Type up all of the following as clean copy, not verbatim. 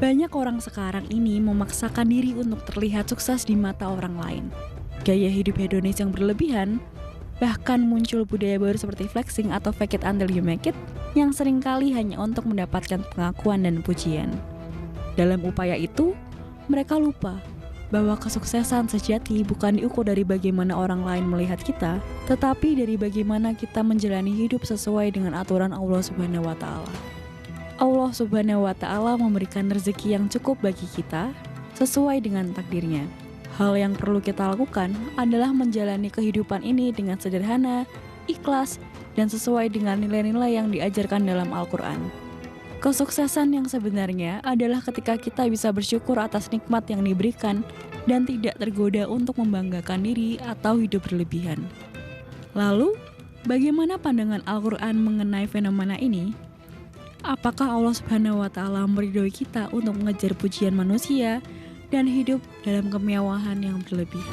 Banyak orang sekarang ini memaksakan diri untuk terlihat sukses di mata orang lain. Gaya hidup hedonis yang berlebihan, bahkan muncul budaya baru seperti flexing atau fake it until you make it, yang seringkali hanya untuk mendapatkan pengakuan dan pujian. Dalam upaya itu, mereka lupa bahwa kesuksesan sejati bukan diukur dari bagaimana orang lain melihat kita, tetapi dari bagaimana kita menjalani hidup sesuai dengan aturan Allah Subhanahu wa Ta'ala. Allah Subhanahu wa Ta'ala memberikan rezeki yang cukup bagi kita sesuai dengan takdirnya. Hal yang perlu kita lakukan adalah menjalani kehidupan ini dengan sederhana, ikhlas, dan sesuai dengan nilai-nilai yang diajarkan dalam Al-Quran. Kesuksesan yang sebenarnya adalah ketika kita bisa bersyukur atas nikmat yang diberikan dan tidak tergoda untuk membanggakan diri atau hidup berlebihan. Lalu, bagaimana pandangan Al-Quran mengenai fenomena ini? Apakah Allah Subhanahu wa Ta'ala meridhoi kita untuk mengejar pujian manusia dan hidup dalam kemewahan yang berlebihan?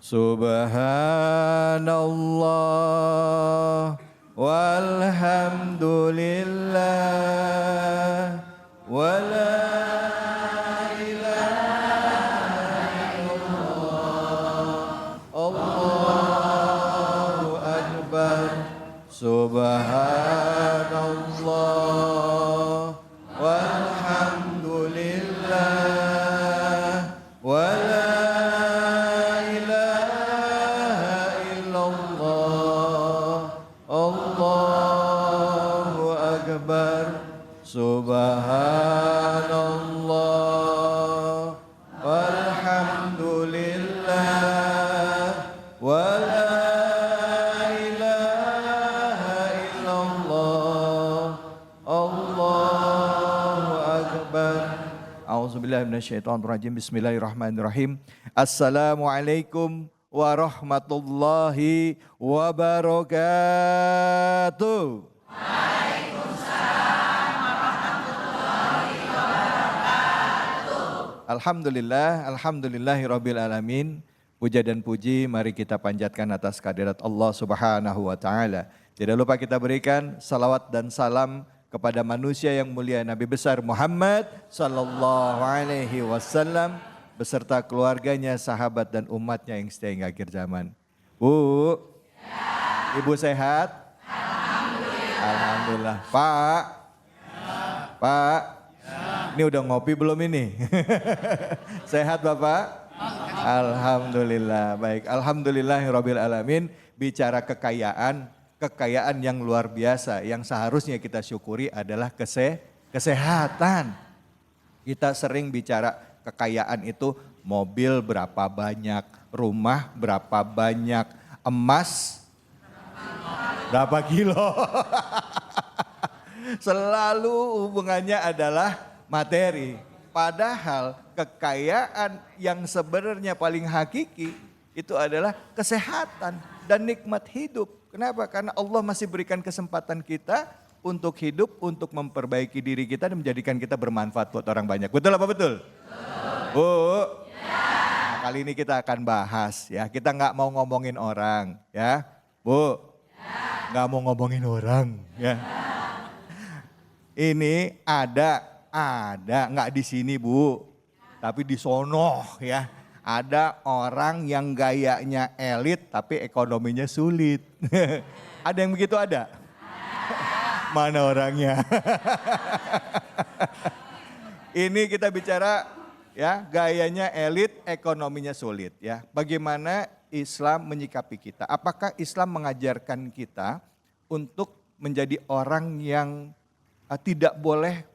Subhanallah walhamdulillah wala Subhanallah walhamdulillah wa la ilaha illallah Allahu akbar Subhanallah walhamdulillah wa la A'udzubillahiminasyaitonirrajim. Bismillahirrahmanirrahim. Assalamualaikum warahmatullahi wabarakatuh. Waalaikumsalam warahmatullahi wabarakatuh. Alhamdulillahirabbil alamin. Puja dan puji mari kita panjatkan atas kehadirat Allah Subhanahu wa taala. Tidak lupa kita berikan salawat dan salam kepada manusia yang mulia Nabi besar Muhammad sallallahu alaihi wasallam beserta keluarganya, sahabat dan umatnya yang setia hingga akhir zaman. Bu, ya. Ibu sehat? Alhamdulillah. Alhamdulillah. Pak, ya. Pak, ya. Ini udah ngopi belum ini? Sehat Bapak? Alhamdulillah. Baik, alhamdulillahirabbil alamin. Bicara kekayaan yang luar biasa yang seharusnya kita syukuri adalah kesehatan. Kita sering bicara kekayaan itu mobil berapa banyak, rumah berapa banyak, emas berapa kilo. Selalu hubungannya adalah materi. Padahal kekayaan yang sebenarnya paling hakiki itu adalah kesehatan dan nikmat hidup. Kenapa? Karena Allah masih berikan kesempatan kita untuk hidup, untuk memperbaiki diri kita dan menjadikan kita bermanfaat buat orang banyak. Betul apa betul? Betul. Bu, ya. Nah, kali ini kita akan bahas ya. Kita nggak mau ngomongin orang ya. Bu, ya. Nggak mau ngomongin orang ya. Ini ada nggak di sini Bu, tapi di sono ya. Ada orang yang gayanya elit tapi ekonominya sulit. Ada yang begitu ada? Mana orangnya? Ini kita bicara ya gayanya elit, ekonominya sulit ya. Bagaimana Islam menyikapi kita? Apakah Islam mengajarkan kita untuk menjadi orang yang tidak boleh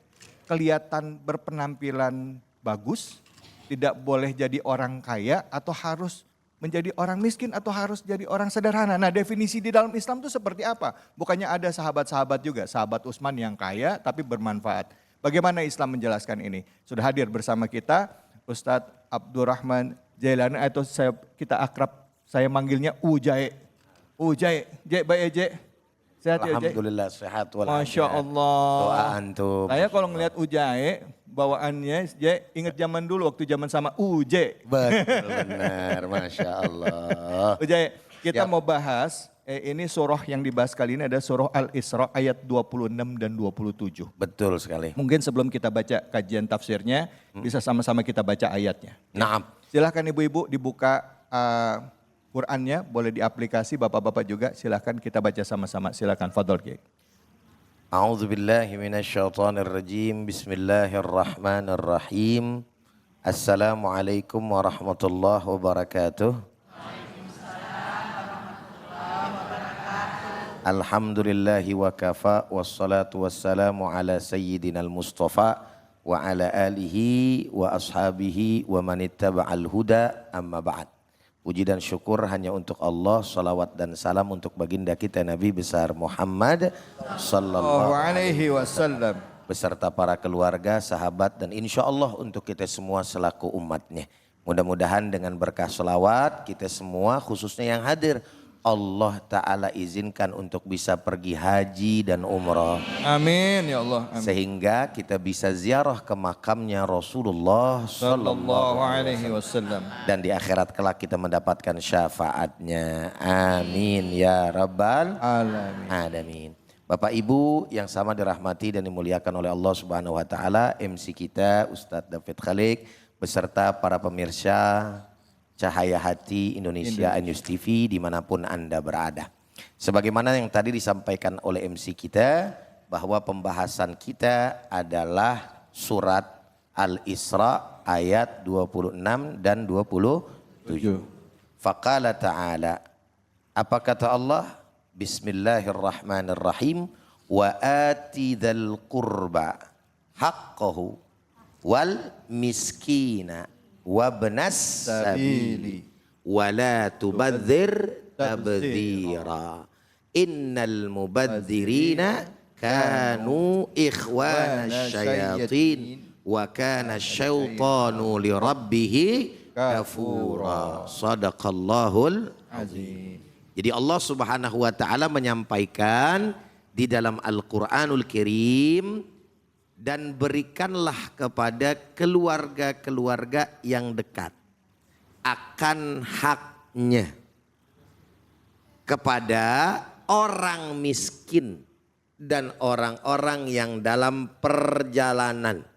kelihatan berpenampilan bagus? Tidak boleh jadi orang kaya atau harus menjadi orang miskin atau harus jadi orang sederhana. Nah, definisi di dalam Islam itu seperti apa? Bukannya ada sahabat-sahabat juga, sahabat Utsman yang kaya tapi bermanfaat. Bagaimana Islam menjelaskan ini? Sudah hadir bersama kita Ustadz Abdurrahman Jailani atau kita akrab, saya manggilnya Ujai. Ujai, baik J. Sehat ya Ujai? Alhamdulillah sehat walafiat. Masya Allah. Doa antum. Saya kalau ngelihat Ujai, bawaannya ingat zaman dulu waktu zaman sama UJ. Betul benar, Masya Allah. Ujai, kita mau bahas ini surah yang dibahas kali ini ada surah Al-Isra ayat 26 dan 27. Betul sekali. Mungkin sebelum kita baca kajian tafsirnya, bisa sama-sama kita baca ayatnya. Naam. Silahkan ibu-ibu dibuka Qur'annya, boleh di aplikasi, bapak-bapak juga silahkan kita baca sama-sama. Silahkan, Fadol Kiai. A'udzu billahi minasyaitonir rajim. Bismillahirrahmanirrahim. Assalamualaikum warahmatullahi wabarakatuh. Alhamdulillahi wa kafa wassalatu wassalamu ala sayyidinal mustafa wa ala alihi wa ashabihi wa manittaba'al huda amma ba'd. Puji dan syukur hanya untuk Allah, salawat dan salam untuk baginda kita Nabi besar Muhammad sallallahu alaihi wasallam beserta para keluarga, sahabat dan insya Allah untuk kita semua selaku umatnya. Mudah-mudahan dengan berkah salawat kita semua khususnya yang hadir Allah Ta'ala izinkan untuk bisa pergi haji dan umrah. Amin ya Allah. Amin. Sehingga kita bisa ziarah ke makamnya Rasulullah Sallallahu Alaihi Wasallam. Dan di akhirat kelak kita mendapatkan syafaatnya. Amin ya Rabbal Alamin. Bapak Ibu yang sama dirahmati dan dimuliakan oleh Allah Subhanahu Wa Ta'ala. MC kita Ustadz David Khalik beserta para pemirsa Cahaya Hati Indonesia News TV dimanapun Anda berada. Sebagaimana yang tadi disampaikan oleh MC kita bahwa pembahasan kita adalah surat Al-Isra ayat 26 dan 27. Faqala ta'ala, apa kata Allah? Bismillahirrahmanirrahim. Wa ati dzal qurba haqqahu wal miskina wabnas sabili wala tubadzir tabdzira innal mubadzirina kanu ikhwana syayatin wa kana syaitanu lirabbih kafura. Sadaqallahul azim. Jadi Allah Subhanahu wa taala menyampaikan di dalam Al-Qur'anul Karim, dan berikanlah kepada keluarga-keluarga yang dekat akan haknya kepada orang miskin dan orang-orang yang dalam perjalanan.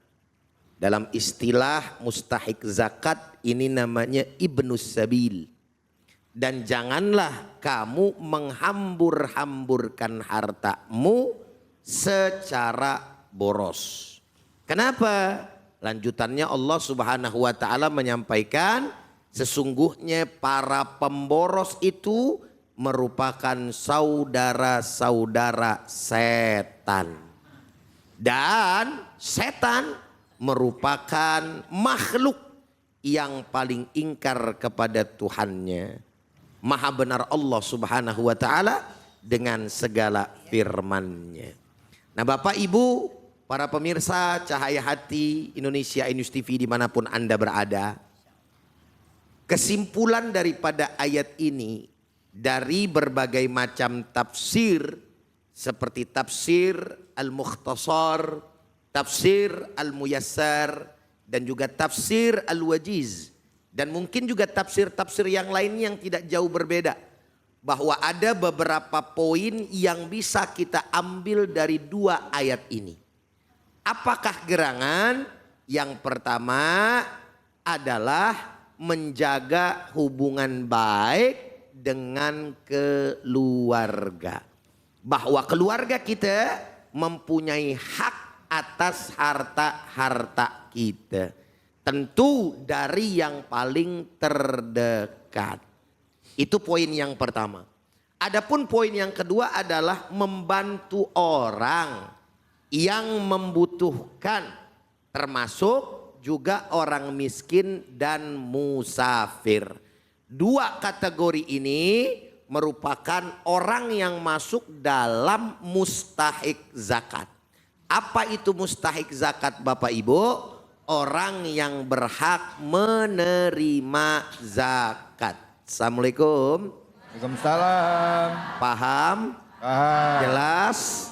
Dalam istilah mustahik zakat ini namanya ibnus sabil. Dan janganlah kamu menghambur-hamburkan hartamu secara boros. Kenapa? Lanjutannya Allah Subhanahu wa taala menyampaikan sesungguhnya para pemboros itu merupakan saudara-saudara setan. Dan setan merupakan makhluk yang paling ingkar kepada Tuhannya. Maha benar Allah Subhanahu wa taala dengan segala firman-Nya. Nah Bapak Ibu, para pemirsa Cahaya Hati Indonesia News TV dimanapun Anda berada. Kesimpulan daripada ayat ini dari berbagai macam tafsir seperti tafsir Al-Mukhtasar, tafsir Al-Muyassar dan juga tafsir Al-Wajiz. Dan mungkin juga tafsir-tafsir yang lain yang tidak jauh berbeda. Bahwa ada beberapa poin yang bisa kita ambil dari dua ayat ini. Apakah gerangan? Yang pertama adalah menjaga hubungan baik dengan keluarga. Bahwa keluarga kita mempunyai hak atas harta-harta kita. Tentu dari yang paling terdekat. Itu poin yang pertama. Adapun poin yang kedua adalah membantu orang yang membutuhkan, termasuk juga orang miskin dan musafir. Dua kategori ini merupakan orang yang masuk dalam mustahik zakat. Apa itu mustahik zakat Bapak Ibu? Orang yang berhak menerima zakat. Assalamualaikum. Waalaikumsalam. Paham? Paham. Jelas?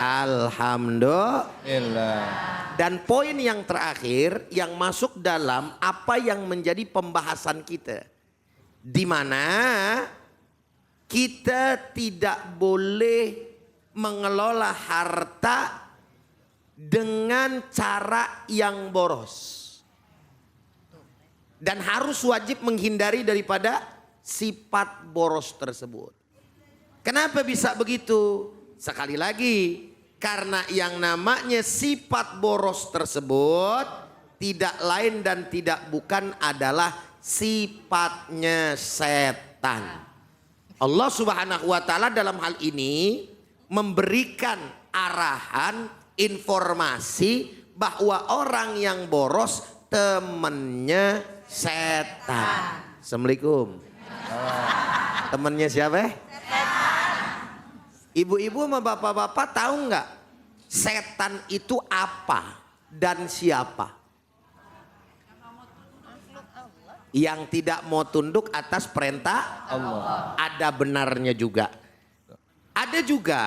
Alhamdulillah. Dan poin yang terakhir yang masuk dalam apa yang menjadi pembahasan kita. Di mana kita tidak boleh mengelola harta dengan cara yang boros. Dan harus wajib menghindari daripada sifat boros tersebut. Kenapa bisa begitu? Sekali lagi, karena yang namanya sifat boros tersebut tidak lain dan tidak bukan adalah sifatnya setan. Allah Subhanahu wa taala dalam hal ini memberikan arahan, informasi bahwa orang yang boros temannya setan. Assalamualaikum. Temannya siapa? Ibu-ibu sama bapak-bapak tahu nggak setan itu apa dan siapa? Yang tidak mau tunduk atas perintah Allah. Ada benarnya juga. Ada juga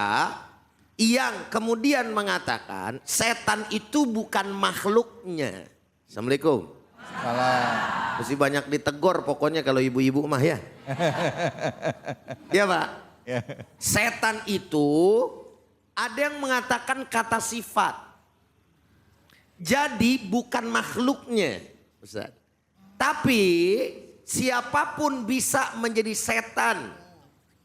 yang kemudian mengatakan setan itu bukan makhluknya. Assalamualaikum. Salam. Mesti banyak ditegur pokoknya kalau ibu-ibu mah ya. Iya Pak. Setan itu ada yang mengatakan kata sifat. Jadi bukan makhluknya. Ustaz. Tapi siapapun bisa menjadi setan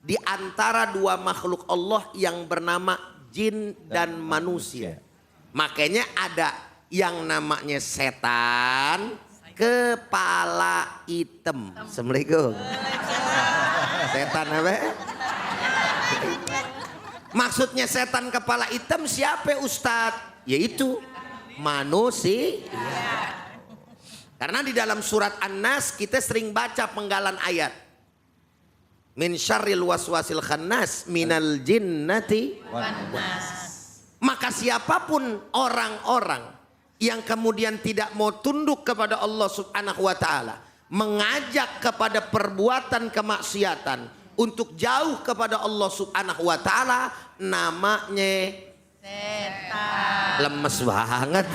di antara dua makhluk Allah yang bernama jin dan manusia. Makanya ada yang namanya setan kepala hitam. Assalamualaikum. Setan apa? Maksudnya setan kepala hitam siapa Ustadz? Yaitu manusia. Karena di dalam surat An-Nas kita sering baca penggalan ayat. Min syarril waswasil khannas minal jinnati wan nas. Maka siapapun orang-orang yang kemudian tidak mau tunduk kepada Allah Subhanahu wa taala, mengajak kepada perbuatan kemaksiatan untuk jauh kepada Allah Subhanahu wa taala, namanya setan. Lemes banget.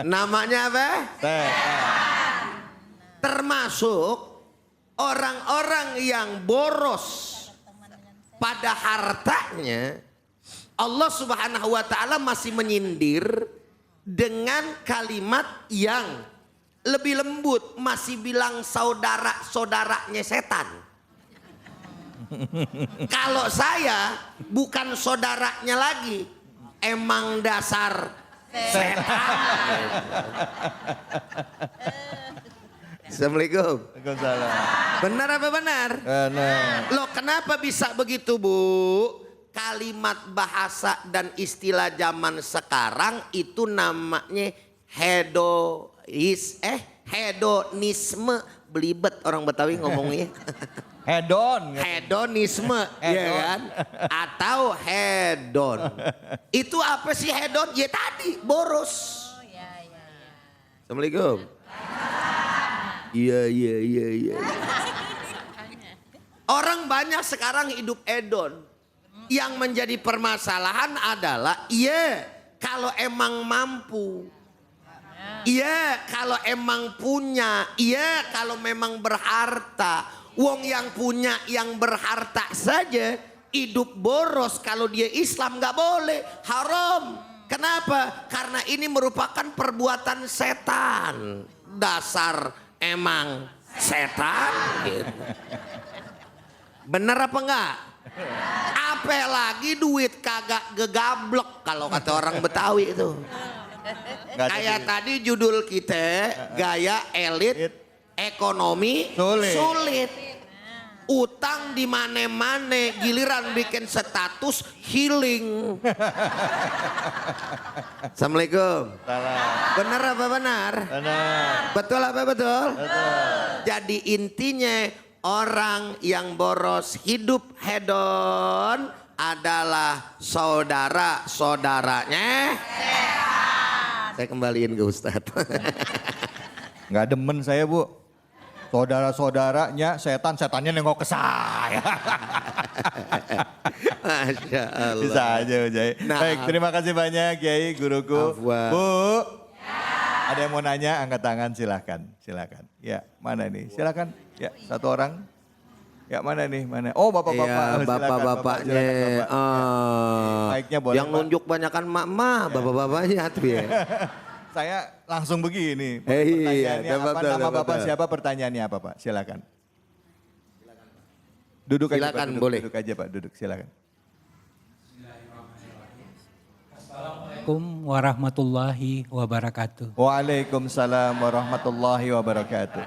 Namanya apa? Setan. Termasuk orang-orang yang boros pada hartanya, Allah Subhanahu wa taala masih menyindir dengan kalimat yang lebih lembut, masih bilang saudara-saudaranya setan. Kalau saya bukan saudaranya lagi, emang dasar setan. Assalamualaikum. Waalaikumsalam. Benar apa benar? Benar. Loh kenapa bisa begitu Bu? Kalimat bahasa dan istilah zaman sekarang itu namanya hedonisme. Belibet orang Betawi ngomongnya. Hedonisme, ya kan? Atau hedon. Itu apa sih hedon? Ya tadi boros. Assalamualaikum. Iya. Orang banyak sekarang hidup hedon. Yang menjadi permasalahan adalah kalau emang mampu. Iya kalau emang punya. Iya kalau memang berharta. Wong yang punya yang berharta saja hidup boros, kalau dia Islam nggak boleh, haram. Kenapa? Karena ini merupakan perbuatan setan. Dasar emang setan gitu. Bener apa enggak? Apalagi duit kagak gegablek kalau kata orang Betawi itu. Kayak tadi judul kita gaya elit ekonomi sulit. Utang di mana-mana, giliran bikin status healing. Assalamualaikum. Benar apa benar? Benar. Betul apa betul? Betul. Jadi intinya orang yang boros hidup hedon adalah saudara-saudaranya. Saya kembaliin ke Ustadz. Nggak demen saya Bu. Saudara-saudaranya setannya nengok ke saya. Masya Allah. Bisa aja Ujai. Nah. Baik, terima kasih banyak Kiai guruku. Afwan. Bu, ada yang mau nanya angkat tangan silahkan. Ya mana ini? Silahkan. Ya satu orang. Ya mana nih, mana? Oh bapak-bapak. Iya, Oh, silakan, bapak-bapaknya. Bapak, silakan, Bapak. Mic-nya boleh, Yang Pak. nunjuk banyakan mak-mak, bapak-bapaknya tuh ya. Saya langsung begini. Iya, Pertanyaannya apa? betul, Nama betul. Bapak siapa? Pertanyaannya apa Pak? Silakan. Duduk aja Pak, Silakan, duduk, boleh. duduk aja Pak, duduk silakan. Assalamualaikum warahmatullahi wabarakatuh. Waalaikumsalam warahmatullahi wabarakatuh.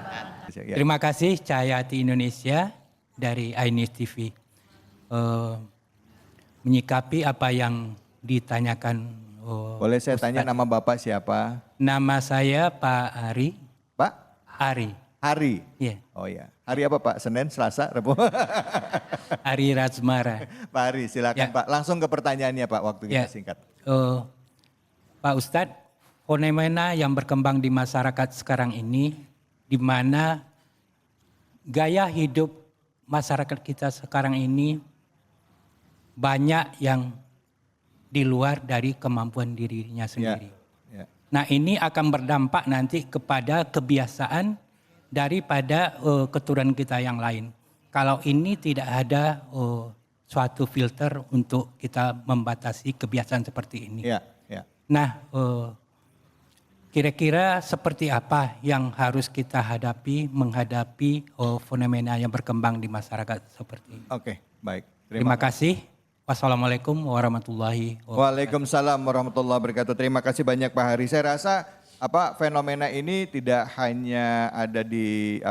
Ya. Terima kasih Cahayati Indonesia dari iNews TV. Menyikapi apa yang ditanyakan. Boleh saya Ustadz. tanya nama Bapak siapa? Nama saya Pak Ari. Pak? Ari. Hari. Ya, Oh ya. Hari apa Pak? Senin, Selasa, Rabu? Ari Razmara. Pak Hari, silakan Ya. Pak. Langsung ke pertanyaannya Pak, waktu kita Ya. singkat. Pak Ustadz, fenomena yang berkembang di masyarakat sekarang ini, di mana gaya hidup masyarakat kita sekarang ini banyak yang di luar dari kemampuan dirinya sendiri. Ya. Nah ini akan berdampak nanti kepada kebiasaan daripada keturunan kita yang lain. Kalau ini tidak ada suatu filter untuk kita membatasi kebiasaan seperti ini. Ya, ya. Nah, kira-kira seperti apa yang harus kita hadapi menghadapi fenomena yang berkembang di masyarakat seperti ini? Oke, baik. Terima kasih. Wassalamualaikum warahmatullahi wabarakatuh. Waalaikumsalam warahmatullahi wabarakatuh. Terima kasih banyak Pak Hari. Saya rasa fenomena ini tidak hanya ada di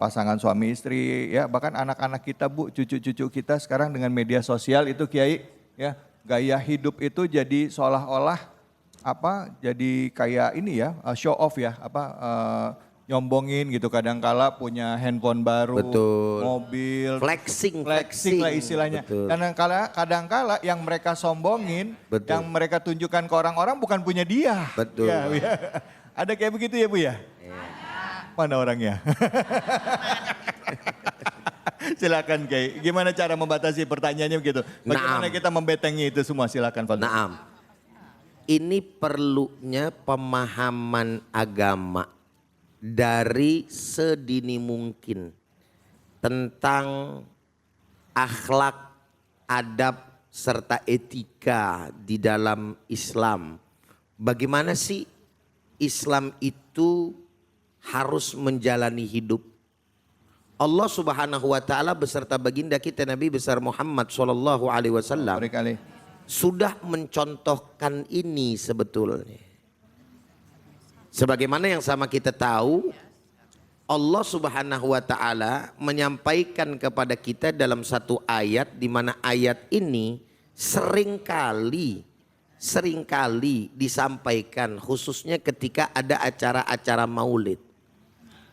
pasangan suami istri, ya bahkan anak-anak kita Bu, cucu-cucu kita sekarang dengan media sosial itu Kiai, ya gaya hidup itu jadi seolah-olah jadi kayak ini ya show off ya nyombongin gitu, kadangkala punya handphone baru, Betul. mobil, Flexing lah istilahnya. Betul. Kadangkala yang mereka sombongin, Betul. yang mereka tunjukkan ke orang-orang bukan punya dia. Betul. Ya, ya. Ada kayak begitu ya Bu ya? Mana orangnya? Silakan Kiai. Gimana cara membatasi pertanyaannya begitu? Bagaimana Naam. kita membetengi itu semua? Silakan Fadil. Naam. Ini perlunya pemahaman agama dari sedini mungkin tentang akhlak, adab, serta etika di dalam Islam. Bagaimana sih Islam itu harus menjalani hidup? Allah Subhanahu wa taala beserta baginda kita Nabi besar Muhammad sallallahu alaihi wasallam Berkali. sudah mencontohkan ini sebetulnya. Sebagaimana yang sama kita tahu, Allah Subhanahu wa taala menyampaikan kepada kita dalam satu ayat, di mana ayat ini seringkali disampaikan khususnya ketika ada acara-acara Maulid.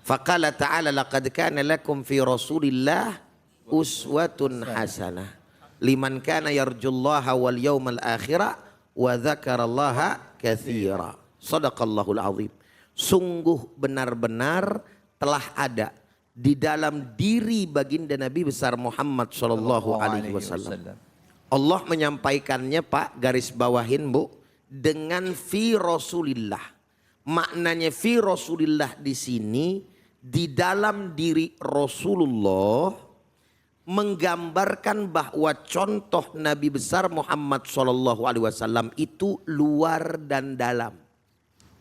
Faqala ta'ala laqad kana lakum fi Rasulillah uswatun hasanah liman kana yarjullaha wal yawmal akhirah wa dzakarallaha katsira. Shadaqallahul azim. Sungguh benar-benar telah ada di dalam diri baginda Nabi besar Muhammad sallallahu alaihi wasallam. Allah menyampaikannya Pak, garis bawahin Bu, dengan fi Rasulillah. Maknanya fi Rasulillah di sini di dalam diri Rasulullah menggambarkan bahwa contoh Nabi besar Muhammad SAW itu luar dan dalam.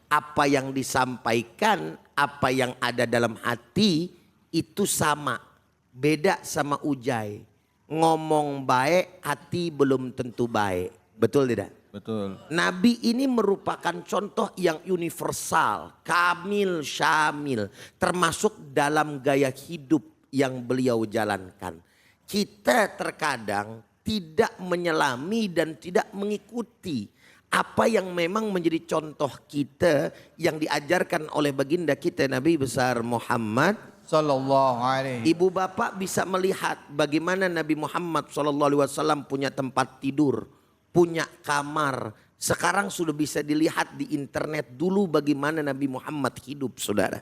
Apa yang disampaikan, apa yang ada dalam hati itu sama. Beda sama Ujai. Ngomong baik, hati belum tentu baik. Betul tidak? Betul. Nabi ini merupakan contoh yang universal, kamil, syamil, termasuk dalam gaya hidup yang beliau jalankan. Kita terkadang tidak menyelami dan tidak mengikuti apa yang memang menjadi contoh kita yang diajarkan oleh baginda kita Nabi besar Muhammad Sallallahu alaihi. Ibu bapak bisa melihat bagaimana Nabi Muhammad SAW punya tempat tidur, punya kamar. Sekarang sudah bisa dilihat di internet dulu bagaimana Nabi Muhammad hidup, saudara.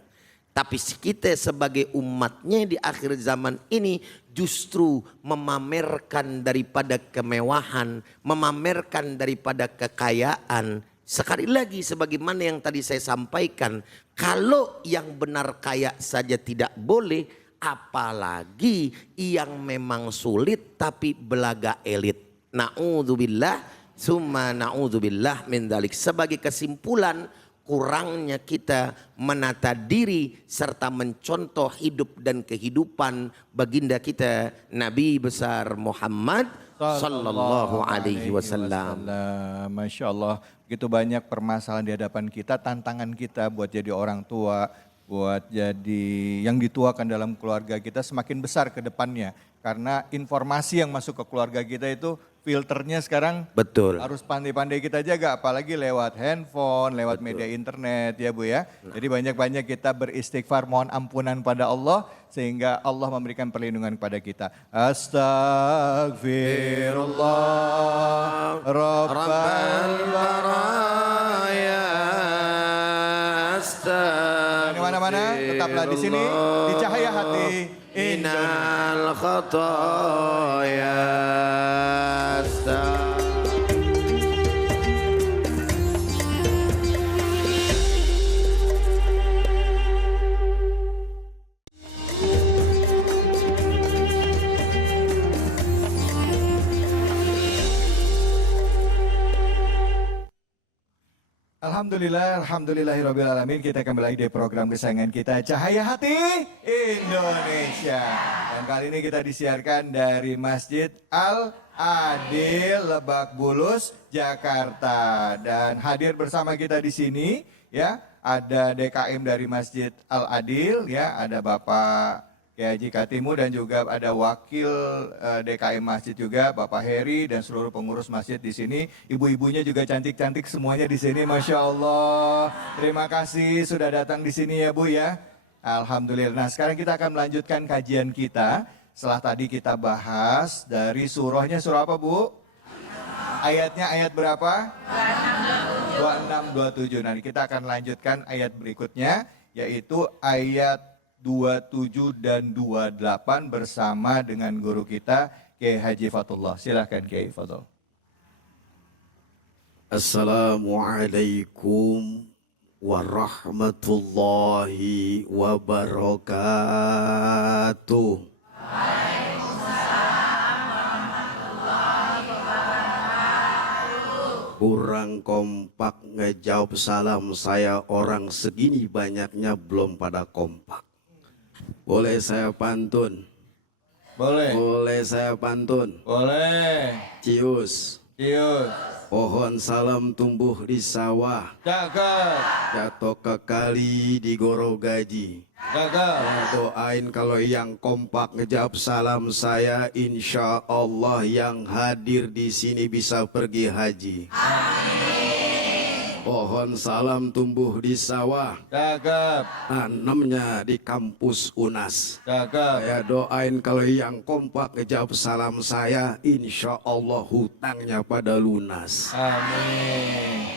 Tapi kita sebagai umatnya di akhir zaman ini justru memamerkan daripada kemewahan, memamerkan daripada kekayaan. Sekali lagi sebagaimana yang tadi saya sampaikan, kalau yang benar kaya saja tidak boleh, apalagi yang memang sulit tapi belaga elit. Na'udzubillah, summa na'udzubillah min dzalik. Sebagai kesimpulan, kurangnya kita menata diri serta mencontoh hidup dan kehidupan baginda kita Nabi besar Muhammad sallallahu alaihi wasallam. Masya Allah, begitu banyak permasalahan di hadapan kita, tantangan kita buat jadi orang tua, buat jadi yang dituakan dalam keluarga kita semakin besar ke depannya. Karena informasi yang masuk ke keluarga kita itu filternya sekarang betul, harus pandai-pandai kita jaga, apalagi lewat handphone, lewat betul, media internet ya Bu ya. Jadi banyak-banyak kita beristighfar, mohon ampunan pada Allah sehingga Allah memberikan perlindungan kepada kita. Astaghfirullah Rabbal baraya. Di mana-mana tetaplah di sini di Cahaya Hati Innal khataya. Alhamdulillahirrabbilalamin, kita kembali di program kesayangan kita Cahaya Hati Indonesia. Dan kali ini kita disiarkan dari Masjid Al-Adil Lebak Bulus, Jakarta. Dan hadir bersama kita di sini ya, ada DKM dari Masjid Al-Adil ya, ada Bapak Kiai Haji Katimu dan juga ada wakil DKM Masjid juga Bapak Heri dan seluruh pengurus masjid di sini. Ibu-ibunya juga cantik-cantik semuanya di sini, Masya Allah. Terima kasih sudah datang di sini ya Bu ya. Alhamdulillah. Nah sekarang kita akan melanjutkan kajian kita. Setelah tadi kita bahas dari surahnya, surah apa Bu? Ayatnya ayat berapa? 26, 27. Nanti kita akan lanjutkan ayat berikutnya yaitu ayat 27 dan 28 bersama dengan guru kita Kiai Haji Fatullah. Silakan Kiai Fatul. Assalamualaikum warahmatullahi wabarakatuh. Kurang kompak ngejawab salam saya, orang segini banyaknya belum pada kompak. Boleh saya pantun? Boleh. Boleh saya pantun? Boleh. Cius. Cius. Pohon salam tumbuh di sawah. Cakep. Jatuh ke kali di gorogaji. Cakep. Saya doain kalau yang kompak ngejawab salam saya, insya Allah yang hadir di sini bisa pergi haji. Amin. Pohon salam tumbuh di sawah. Cakep. Tanamnya di kampus UNAS. Cakep. Saya doain kalau yang kompak ngejawab salam saya, insya Allah hutangnya pada lunas. Amin.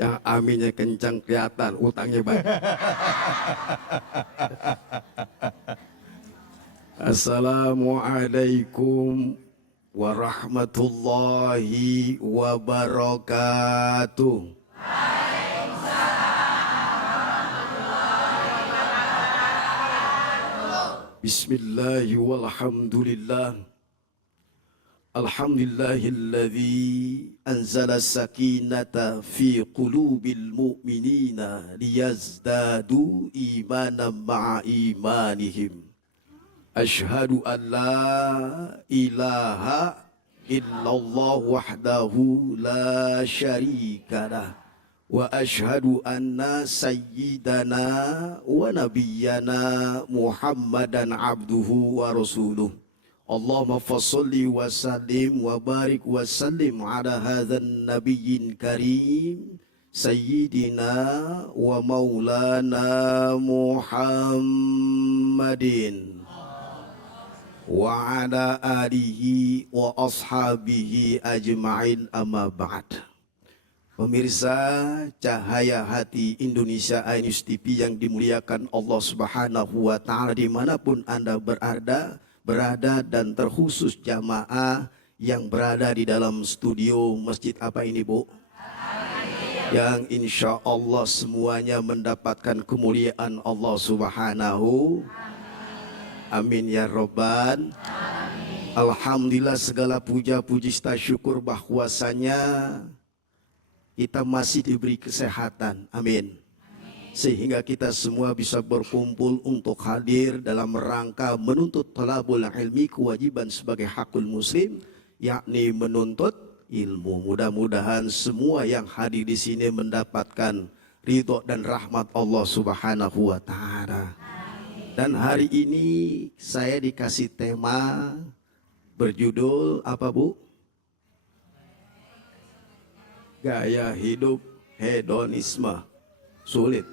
Yang aminnya kencang kelihatan, utangnya banyak. Assalamualaikum warahmatullahi wabarakatuh. Bismillahi walhamdulillah. Alhamdulillahilladzi anzala sakinata fi qulubil mu'minina liyazdadu imanan ma'a imanihim. Ashhadu an la ilaha illallah wahdahu la syarika lah. Wa ashhadu anna sayyidana wa nabiyyana Muhammadan abduhu wa rasuluh. Allahumma fassalli wa sallim wa barik wa sallim ala hadzal nabiyyin karim sayyidina wa maulana Muhammadin wa ala alihi wa ashabihi ajma'in, amma ba'd. Pemirsa Cahaya Hati Indonesia Ainus TV yang dimuliakan Allah Subhanahu wa Ta'ala, dimanapun Anda berada dan terkhusus jamaah yang berada di dalam studio masjid apa ini Bu? Yang insya Allah semuanya mendapatkan kemuliaan Allah Subhanahu. Amin ya Robbal. Alhamdulillah segala puja puji syukur bahwasanya kita masih diberi kesehatan. Amin. Sehingga kita semua bisa berkumpul untuk hadir dalam rangka menuntut talabul ilmi, kewajiban sebagai hakul muslim, yakni menuntut ilmu. Mudah-mudahan semua yang hadir di sini mendapatkan ridho dan rahmat Allah Subhanahu wa taala. Dan hari ini saya dikasih tema berjudul apa, Bu? Gaya hidup hedonisme. Sulit.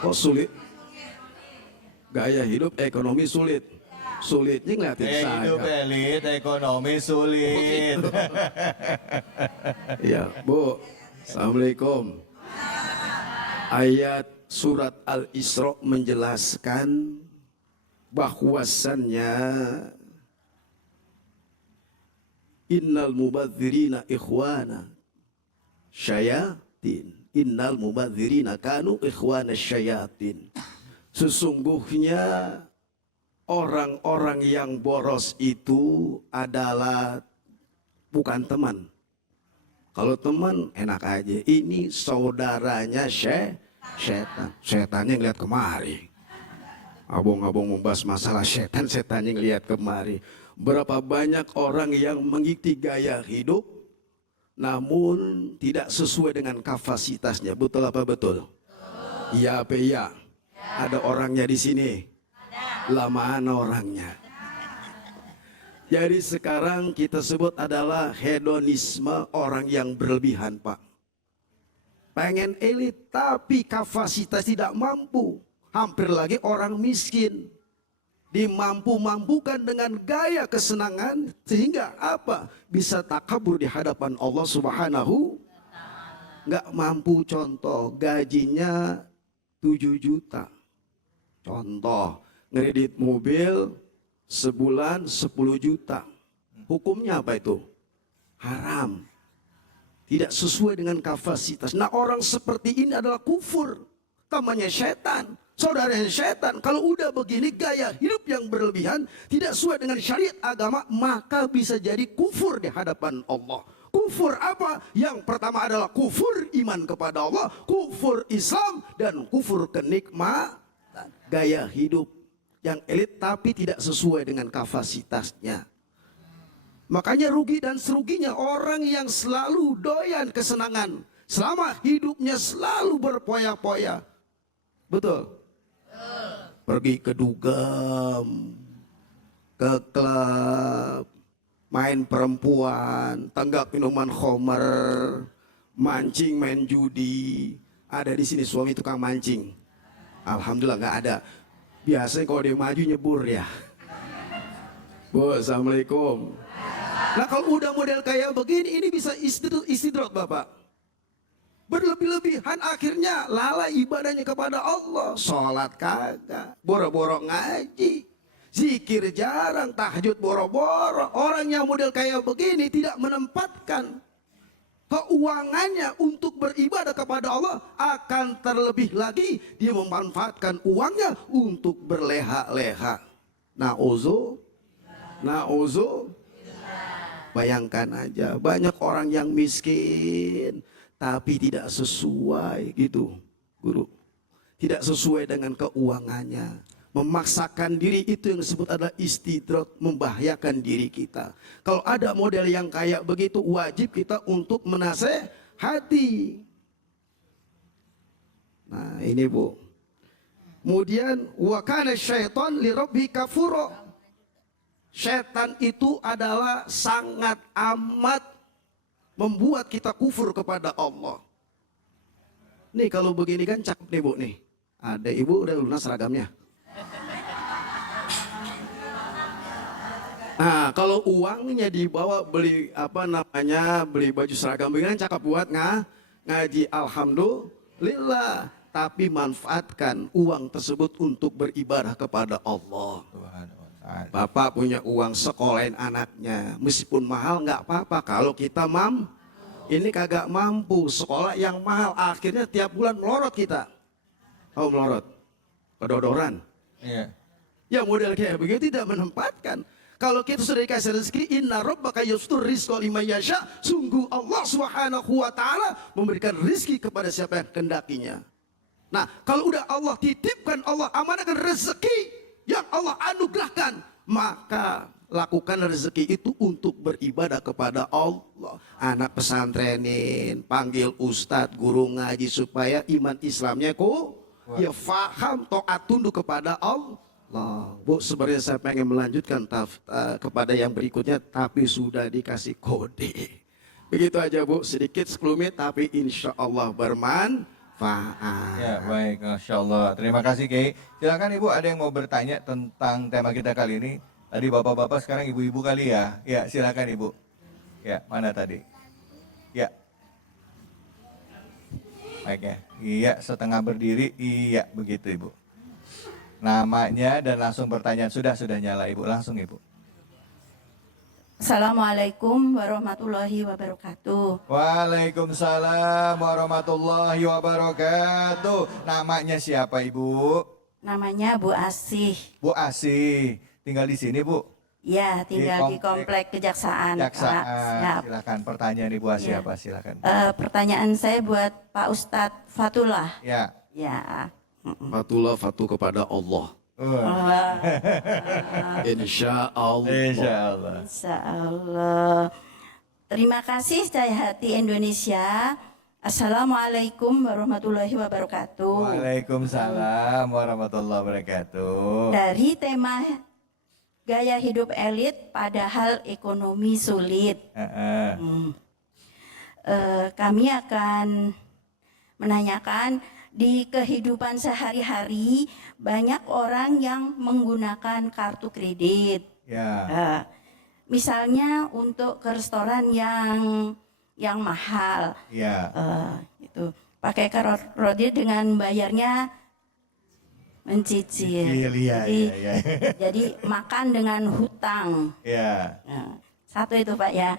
Kok sulit? Gaya hidup ekonomi sulit. Sulitnya ngeliatin saya. Hidup elit, ekonomi sulit. Ya, Bu. Assalamualaikum. Ayat surat Al-Isra menjelaskan bahwasannya innal mubadzirina ikhwana syayatin. Innal mubadzirina kanu ikhwana syayatin. Sesungguhnya orang-orang yang boros itu adalah bukan teman. Kalau teman enak aja. Ini saudaranya setan. Setannya ngeliat kemari. Abang-abang membahas masalah setan, setannya ngeliat kemari. Berapa banyak orang yang mengikuti gaya hidup namun tidak sesuai dengan kapasitasnya. Betul apa betul? Iya apa iya? Ada orangnya di sini. Lah mana orangnya? Jadi sekarang kita sebut adalah hedonisme orang yang berlebihan, Pak. Pengen elit tapi kapasitas tidak mampu. Hampir lagi orang miskin. Dimampu-mampukan dengan gaya kesenangan sehingga apa? Bisa takabur di hadapan Allah Subhanahu. Nggak mampu, contoh gajinya 7 juta. Contoh ngredit mobil sebulan 10 juta. Hukumnya apa itu? Haram. Tidak sesuai dengan kapasitas. Nah, orang seperti ini adalah kufur. Namanya setan. Saudaranya setan. Kalau udah begini gaya hidup yang berlebihan, tidak sesuai dengan syariat agama, maka bisa jadi kufur di hadapan Allah. Kufur apa? Yang pertama adalah kufur iman kepada Allah, kufur Islam, dan kufur kenikmatan. Gaya hidup yang elit tapi tidak sesuai dengan kapasitasnya. Makanya rugi dan seruginya orang yang selalu doyan kesenangan, selama hidupnya selalu berpoya-poya. Betul? Pergi ke dugem, ke klub, main perempuan, tenggak minuman khamar, mancing, main judi. Ada di sini suami tukang mancing. Alhamdulillah nggak ada. Biasanya kalau dia maju nyebur ya. Bu, assalamualaikum. Nah kalau udah model kayak begini, ini bisa istidrot Bapak. Berlebih-lebihan akhirnya lalai ibadahnya kepada Allah. Sholat kagak, boro-boro ngaji, zikir jarang, tahajud boro-boro. Orang yang model kayak begini tidak menempatkan keuangannya untuk beribadah kepada Allah. Akan terlebih lagi dia memanfaatkan uangnya untuk berleha-leha. Nauzu. Bayangkan aja banyak orang yang miskin tapi tidak sesuai gitu, guru. Tidak sesuai dengan keuangannya. Memaksakan diri itu yang disebut adalah istidrot, membahayakan diri kita. Kalau ada model yang kayak begitu, wajib kita untuk menasehati. Nah ini Bu. Kemudian wa kana syaitan li rabbi kafura. Setan itu adalah sangat amat membuat kita kufur kepada Allah. Nih kalau begini kan cakep nih Bu nih. Ada ibu udah lunas seragamnya. Nah kalau uangnya dibawa beli beli baju seragam begini kan cakep buat ngaji. Alhamdulillah. Tapi manfaatkan uang tersebut untuk beribadah kepada Allah. Bapak punya uang sekolahin anaknya, meskipun mahal nggak apa-apa kalau kita ini kagak mampu sekolah yang mahal, akhirnya tiap bulan melorot kita. Oh melorot, kedodoran. Iya. Yang model kayak begitu tidak menempatkan. Kalau kita sudah dikasih rezeki, inna rabbaka yustur rizqa liman yasha, sungguh Allah Subhanahu wa taala memberikan rezeki kepada siapa yang kehendakinya. Nah, kalau udah Allah titipkan, Allah amanahkan rezeki yang Allah anugerahkan, maka lakukan rezeki itu untuk beribadah kepada Allah. Anak pesantrenin, panggil ustadz, guru ngaji supaya iman Islamnya ya faham, taat tunduk kepada Allah. Bu, sebenarnya saya pengen melanjutkan kepada yang berikutnya, tapi sudah dikasih kode. Begitu aja Bu, sedikit 10 menit, tapi insya Allah bermanfaat. Ya, baik, Masya Allah. Terima kasih, Kiai. Silakan Ibu, ada yang mau bertanya tentang tema kita kali ini. Tadi bapak-bapak, sekarang ibu-ibu kali ya. Ya, silakan Ibu. Ya, mana tadi? Ya. Baik ya. Iya, setengah berdiri. Iya, begitu Ibu. Namanya dan langsung pertanyaan. Sudah nyala Ibu, langsung Ibu. Assalamualaikum warahmatullahi wabarakatuh. Waalaikumsalam warahmatullahi wabarakatuh. Namanya siapa Ibu? Namanya Bu Asih. Bu Asih. Tinggal di sini Bu? Ya, tinggal di komplek Kejaksaan. Kejaksaan. Siap. Silakan pertanyaan Ibu Asih Ya. apa? Silakan. Pertanyaan saya buat Pak Ustadz Fatullah. Ya. Ya. Fatullah fatu kepada Allah. Insya Allah. Insya Allah. Insya Allah. Terima kasih Cahaya Hati Indonesia. Assalamualaikum warahmatullahi wabarakatuh. Waalaikumsalam warahmatullahi wabarakatuh. Dari tema gaya hidup elit padahal ekonomi sulit. Kami akan menanyakan, di kehidupan sehari-hari banyak orang yang menggunakan kartu kredit. Ya. Misalnya untuk ke restoran yang mahal. Ya. Itu pakai kredit dengan bayarnya mencicil. Iya. Jadi makan dengan hutang. Ya. Nah, satu itu Pak ya.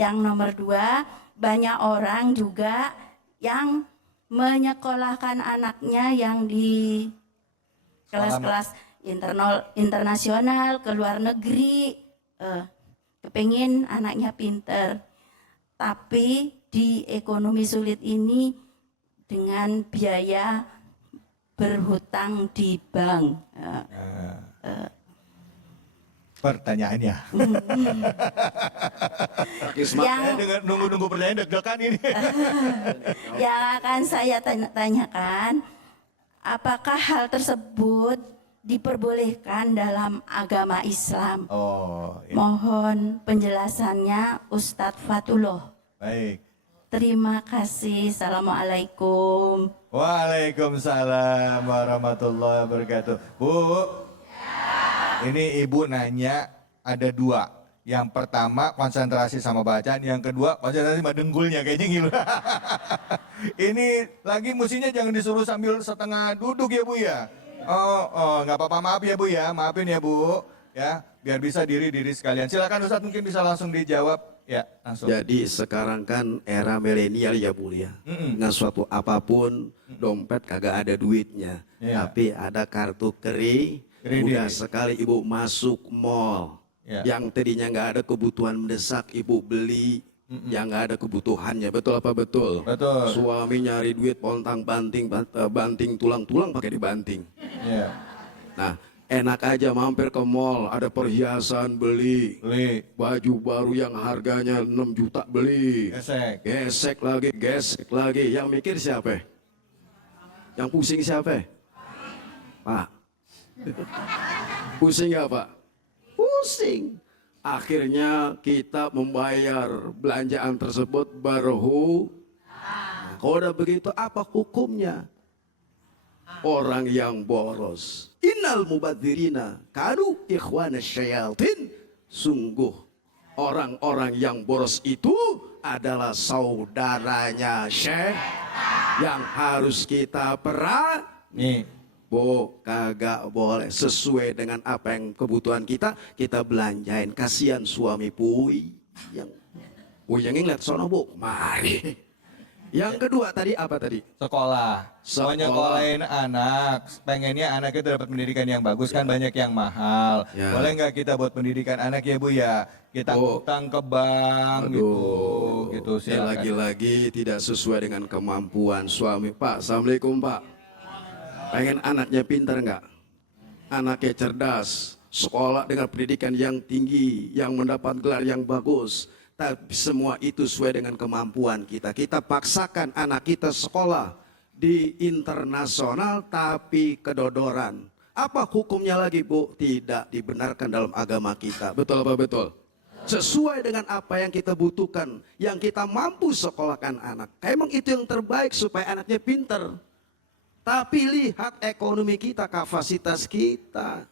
Yang nomor 2, banyak orang juga yang menyekolahkan anaknya yang di kelas-kelas internasional, ke luar negeri, kepengin anaknya pinter, tapi di ekonomi sulit ini dengan biaya berhutang di bank. Pertanyaannya. Yang Dengan nunggu pertanyaan deg-degan ini. yang akan saya tanyakan, apakah hal tersebut diperbolehkan dalam agama Islam? Oh, ya. Mohon penjelasannya Ustadz Fatullah. Baik. Terima kasih. Assalamualaikum. Waalaikumsalam warahmatullahi wabarakatuh. Bu, ini Ibu nanya ada 2. Yang pertama konsentrasi sama bacaan, yang kedua konsentrasi sama denggulnya kayaknya gitu. Ini lagi musinya jangan disuruh sambil setengah duduk ya Bu ya. Oh, nggak apa-apa, maaf ya Bu ya, maafin ya Bu. Ya, biar bisa diri sekalian. Silakan Ustadz, mungkin bisa langsung dijawab. Ya, langsung. Jadi sekarang kan era milenial ya Bu ya. Dengan suatu apapun, dompet kagak ada duitnya. Iya. Tapi ada kartu kredit. Mudah sekali Ibu masuk mall. Ya. Yang tadinya nggak ada kebutuhan mendesak, Ibu beli. Yang nggak ada kebutuhannya, betul apa betul? Betul. Suami nyari duit pontang banting tulang-tulang pakai dibanting. Ya. Nah, enak aja mampir ke mall, ada perhiasan beli. Baju baru yang harganya 6 juta beli. Gesek lagi. Yang mikir siapa? Yang pusing siapa? Pak. Pusing nggak Pak? Pusing. Akhirnya kita membayar belanjaan tersebut baru. Kalau udah begitu apa hukumnya? Orang yang boros. Innal mubadzirina kanu ikhwana syayatin. Sungguh orang-orang yang boros itu adalah saudaranya syekh yang harus kita perani. Bu, kagak boleh, sesuai dengan apa yang kebutuhan kita belanjain. Kasihan suami Pui yang ngeliat sono Bu, mari. Yang kedua tadi apa tadi? Sekolah. Nyekolahin anak, pengennya anak itu dapat pendidikan yang bagus kan banyak yang mahal. Ya. Boleh nggak kita buat pendidikan anak ya Bu ya? Kita utang ke bank gitu Ya, silakan. lagi-lagi tidak sesuai dengan kemampuan suami. Pak, Assalamualaikum Pak. Pengen anaknya pintar nggak? Anaknya cerdas, sekolah dengan pendidikan yang tinggi, yang mendapat gelar yang bagus. Tapi semua itu sesuai dengan kemampuan kita. Kita paksakan anak kita sekolah di internasional tapi kedodoran. Apa hukumnya lagi Bu? Tidak dibenarkan dalam agama kita. Betul apa betul? Sesuai dengan apa yang kita butuhkan, yang kita mampu sekolahkan anak. Emang itu yang terbaik supaya anaknya pintar. Tapi lihat ekonomi kita, kapasitas kita.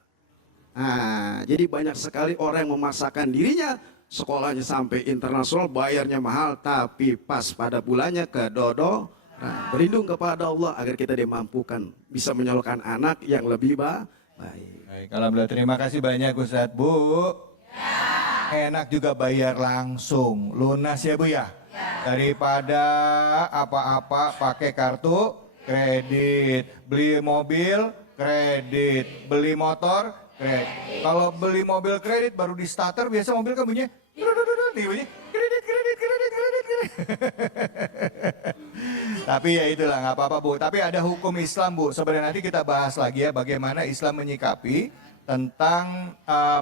Nah, jadi banyak sekali orang yang memaksakan dirinya, sekolahnya sampai internasional, bayarnya mahal, tapi pas pada bulannya kedodo. Nah, berlindung kepada Allah agar kita dimampukan bisa menyalurkan anak yang lebih baik. Baik, alhamdulillah terima kasih banyak Ustadz. Bu, enak juga bayar langsung, lunas ya Bu ya? Daripada apa-apa pakai kartu kredit, beli mobil kredit, beli motor kredit. Kalau beli mobil kredit baru di starter biasa mobil kan bunyinya nih bunyi kredit. Tapi ya itulah nggak apa-apa Bu. Tapi ada hukum Islam Bu. Sebenarnya nanti kita bahas lagi ya bagaimana Islam menyikapi tentang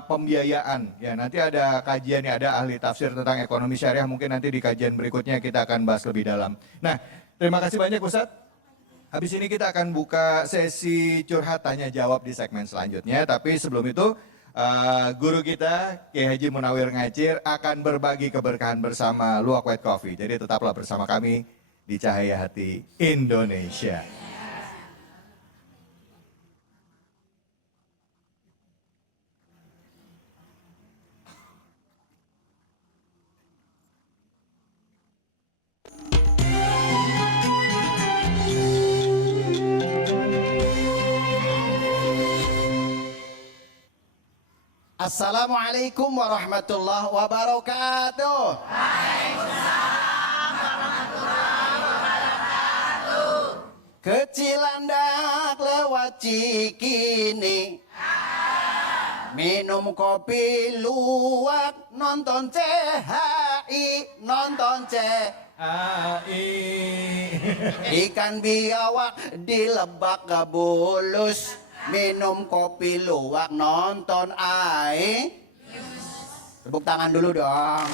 pembiayaan. Ya nanti ada kajiannya, ada ahli tafsir tentang ekonomi syariah. Mungkin nanti di kajian berikutnya kita akan bahas lebih dalam. Nah, terima kasih banyak Ustadz. Habis ini kita akan buka sesi curhat tanya jawab di segmen selanjutnya. Tapi sebelum itu guru kita Kiai Haji Munawir Ngacir akan berbagi keberkahan bersama Luwak White Coffee. Jadi tetaplah bersama kami di Cahaya Hati Indonesia. Assalamualaikum warahmatullahi wabarakatuh. Kecil andak lewat Cikini, minum kopi luwak, nonton CHI, nonton ikan biawak di Lebak Bulus, minum kopi luwak, nonton Tepuk tangan dulu dong.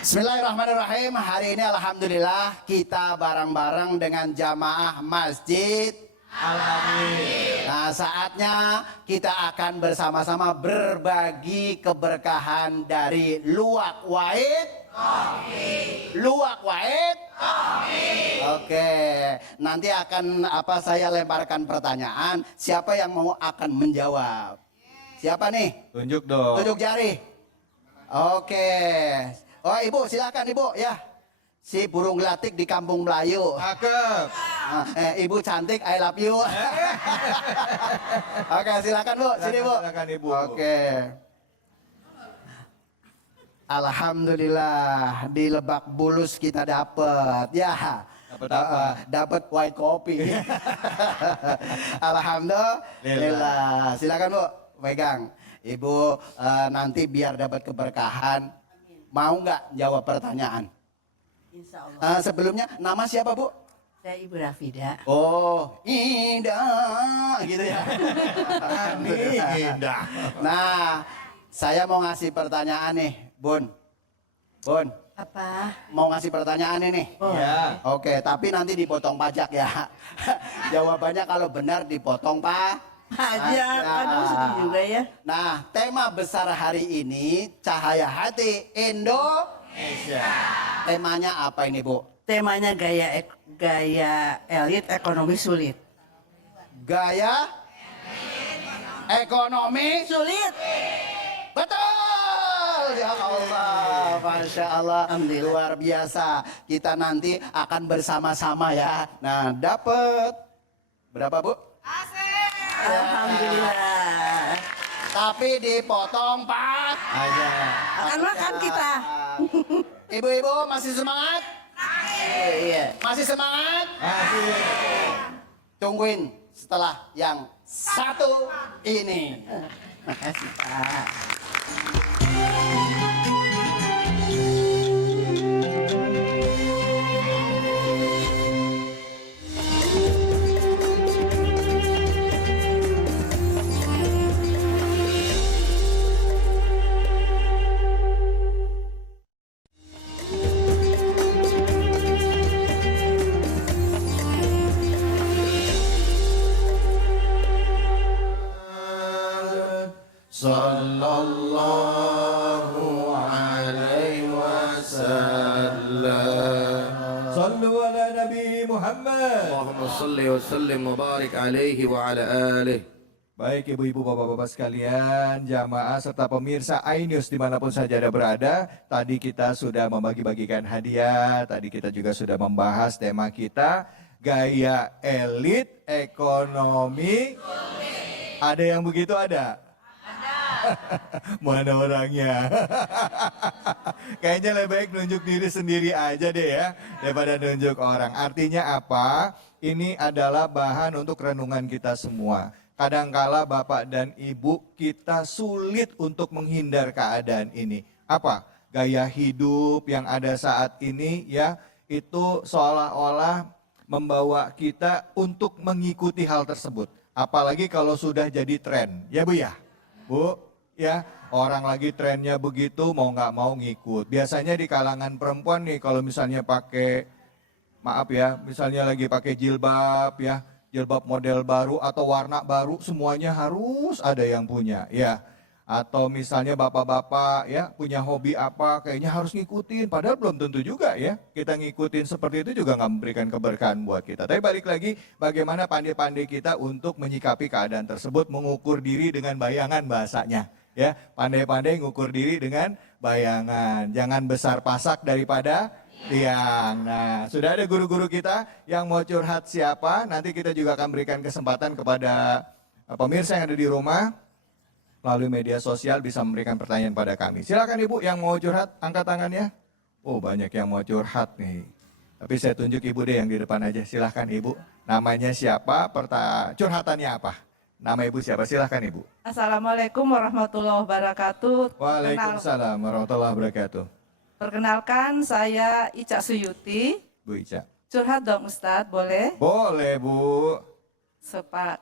Bismillahirrahmanirrahim. Hari ini alhamdulillah kita bareng-bareng dengan jamaah masjid Al-Amin. Nah, saatnya kita akan bersama-sama berbagi keberkahan dari Luwak White Coffee. Luwak White Coffee. Oke, nanti akan saya lemparkan pertanyaan, siapa yang mau akan menjawab? Siapa nih? Tunjuk dong. Tunjuk jari. Oke. Oh Ibu silakan Ibu ya. Si burung gelatik di Kampung Melayu. Cakep. Ibu cantik, I love you. Oke silakan Bu, sini Bu. Silakan Ibu. Oke. Alhamdulillah di Lebak Bulus kita dapat ya. Dapat apa? Dapat white coffee. Alhamdulillah. Silakan Bu, pegang. Ibu nanti biar dapat keberkahan. Mau nggak jawab pertanyaan? Insya Allah. Sebelumnya nama siapa Bu? Saya Ibu Rafida. Oh, indah gitu ya. Indah. Nah, saya mau ngasih pertanyaan nih, Bun. Bun, Apa? mau ngasih pertanyaan ini. Ya. Oke, tapi nanti dipotong pajak ya. Jawabannya kalau benar dipotong Pajak. Aduh sedih juga ya. Nah, tema besar hari ini Cahaya Hati Indonesia. Temanya apa ini, Bu? Temanya gaya elit ekonomi sulit. Gaya ekonomi Sulit. betul. Ya Allah, Masya Allah, luar biasa. Kita nanti akan bersama-sama ya. Nah, dapat berapa Bu? Alhamdulillah. Tapi dipotong Pak. Aja. Akan makan kita. Ibu-ibu masih semangat? Iya. Masih semangat? Masih. Tungguin setelah yang satu ini. Makasih Pak. Sallallahu alaihi wasallam. Sallu ala Nabi Muhammad. Allahumma salli wa sallim wa barik alaihi wa ala alihi. Baik ibu-ibu, bapak-bapak sekalian, jamaah serta pemirsa iNews dimanapun saja Anda berada. Tadi kita sudah membagi-bagikan hadiah, tadi kita juga sudah membahas tema kita, gaya elit ekonomi. Ada yang begitu ada? Mana orangnya? Kayaknya lebih baik nunjuk diri sendiri aja deh ya, daripada nunjuk orang. Artinya apa? Ini adalah bahan untuk renungan kita semua. Kadangkala Bapak dan Ibu kita sulit untuk menghindar keadaan ini. Apa? Gaya hidup yang ada saat ini ya, itu seolah-olah membawa kita untuk mengikuti hal tersebut. Apalagi kalau sudah jadi tren, ya Bu ya? Bu, ya orang lagi trennya begitu mau nggak mau ngikut. Biasanya di kalangan perempuan nih kalau misalnya pakai, maaf ya, misalnya lagi pakai jilbab ya, jilbab model baru atau warna baru, semuanya harus ada yang punya ya. Atau misalnya bapak-bapak ya punya hobi apa, kayaknya harus ngikutin. Padahal belum tentu juga ya, kita ngikutin seperti itu juga nggak memberikan keberkahan buat kita. Tapi balik lagi, bagaimana pandai-pandai kita untuk menyikapi keadaan tersebut, mengukur diri dengan bayangan bahasanya. Ya, pandai-pandai ngukur diri dengan bayangan. Jangan besar pasak daripada tiang. Nah, sudah ada guru-guru kita yang mau curhat siapa. Nanti kita juga akan berikan kesempatan kepada pemirsa yang ada di rumah melalui media sosial bisa memberikan pertanyaan pada kami. Silakan Ibu yang mau curhat, angkat tangannya. Oh, banyak yang mau curhat nih. Tapi saya tunjuk Ibu deh yang di depan aja. Silakan Ibu. Namanya siapa? Curhatannya apa? Nama Ibu siapa? Silakan Ibu. Assalamualaikum warahmatullahi wabarakatuh. Waalaikumsalam warahmatullahi wabarakatuh. Perkenalkan, saya Ica Suyuti. Bu Ica. Curhat dong Ustadz, boleh? Boleh Bu.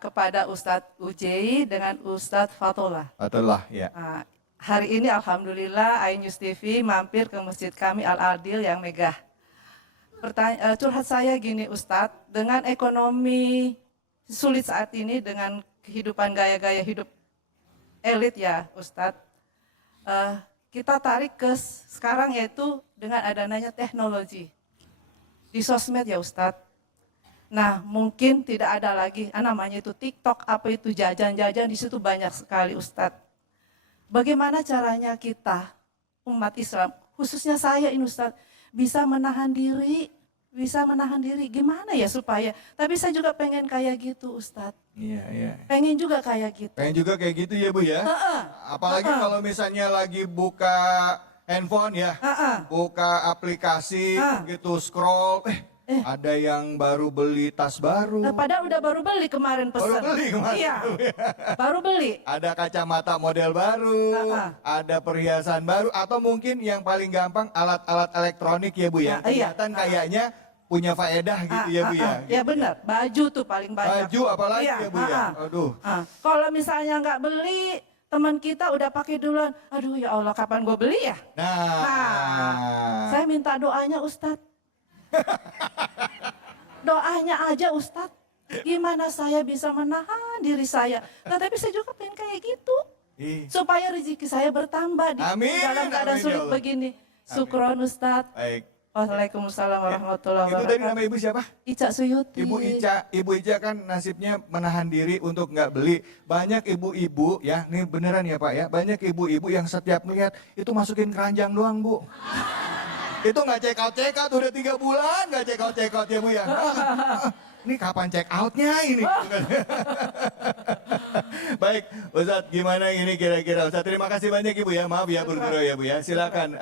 Kepada Ustadz Ujei dengan Ustadz Fatullah. Fatullah ya. Nah, hari ini Alhamdulillah iNews TV mampir ke masjid kami Al-Adil yang megah. Curhat saya gini Ustadz, dengan ekonomi sulit saat ini, dengan kehidupan gaya-gaya hidup elit ya Ustadz, kita tarik ke sekarang yaitu dengan adanya teknologi di sosmed ya Ustadz. Nah mungkin tidak ada lagi namanya itu TikTok, apa itu jajan-jajan, di situ banyak sekali Ustadz. Bagaimana caranya kita umat Islam, khususnya saya ini Ustadz, bisa menahan diri, gimana ya supaya, tapi saya juga pengen kayak gitu Ustadz. Iya. Pengen juga kayak gitu. Pengen juga kayak gitu ya Bu ya. Apalagi kalau misalnya lagi buka handphone ya, buka aplikasi, begitu scroll, ada yang baru beli tas baru. Padahal udah baru beli kemarin pesan. Baru beli kemarin. Iya, baru beli. Ada kacamata model baru, ada perhiasan baru, atau mungkin yang paling gampang alat-alat elektronik ya Bu ya. Kelihatan kayaknya punya faedah gitu ya Bu ya. Ya benar, baju tuh paling banyak. Baju apalagi ya Bu ya. Aduh. Kalau misalnya nggak beli, teman kita udah pakai duluan. Aduh ya Allah, kapan gue beli ya? Nah. Saya minta doanya Ustadz. Doanya aja Ustadz. Gimana saya bisa menahan diri saya? Nah, tapi saya juga pengen kayak gitu. Supaya rezeki saya bertambah di dalam keadaan sulit begini. Syukron Ustadz. Baik. Waalaikumsalam warahmatullahi wabarakatuh. Ibu tadi nama Ibu siapa? Ica Suyuti. Ibu Ica kan nasibnya menahan diri untuk nggak beli. Banyak ibu-ibu ya, ini beneran ya Pak ya, banyak ibu-ibu yang setiap melihat itu masukin keranjang doang Bu. Itu nggak check out, udah 3 bulan nggak check out ya Bu ya. Ini kapan check outnya ini? Baik, Ustadz gimana ini kira-kira? Ustadz terima kasih banyak Ibu ya, maaf ya bergurau ya Bu ya. Silakan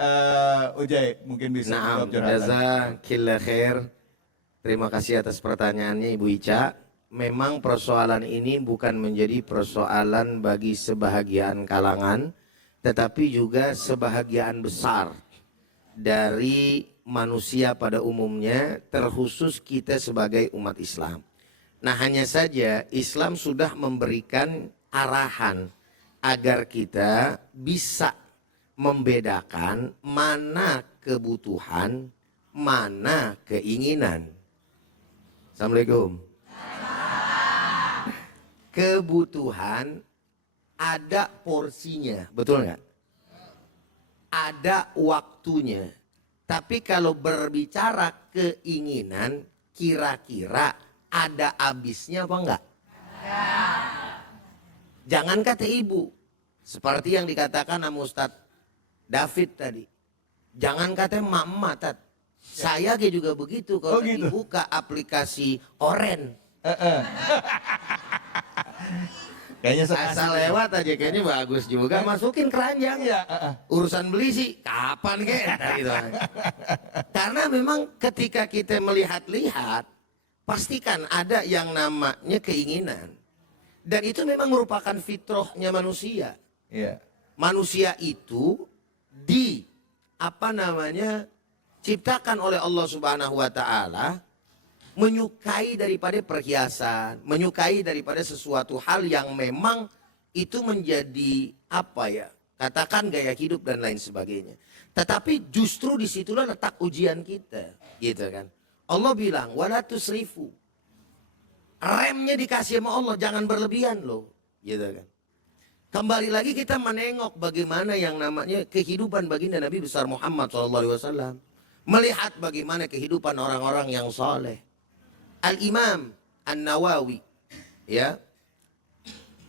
Ujai mungkin bisa Naam, jawab curhatan. jazakillah khair. Terima kasih atas pertanyaannya Ibu Ica. Memang persoalan ini bukan menjadi persoalan bagi sebahagian kalangan, tetapi juga sebahagian besar dari manusia pada umumnya, terkhusus kita sebagai umat Islam. Nah, hanya saja Islam sudah memberikan arahan agar kita bisa membedakan mana kebutuhan, mana keinginan. Assalamualaikum. Kebutuhan ada porsinya, betul nggak? Ada waktunya. Tapi kalau berbicara keinginan, kira-kira ada habisnya apa enggak? Jangan kata ibu, seperti yang dikatakan sama Ustadz David tadi. Jangan kata emak-emak, Tat. Saya juga begitu kalau gitu? dibuka aplikasi Oren. Kayaknya Asal lewat aja kayaknya bagus juga, masukin keranjang ya. Urusan beli sih kapan kek gitu. Karena memang ketika kita melihat-lihat, pastikan ada yang namanya keinginan. Dan itu memang merupakan fitrahnya manusia. Iya. Manusia itu ciptakan oleh Allah Subhanahu wa taala menyukai daripada perhiasan, menyukai daripada sesuatu hal yang memang itu menjadi katakan gaya hidup dan lain sebagainya. Tetapi justru disitulah letak ujian kita, gitu kan. Allah bilang, wala tusrifu. Remnya dikasih sama Allah, jangan berlebihan loh, gitu kan. Kembali lagi kita menengok bagaimana yang namanya kehidupan baginda Nabi besar Muhammad SAW. Melihat bagaimana kehidupan orang-orang yang soleh. Al-Imam An-Nawawi, ya,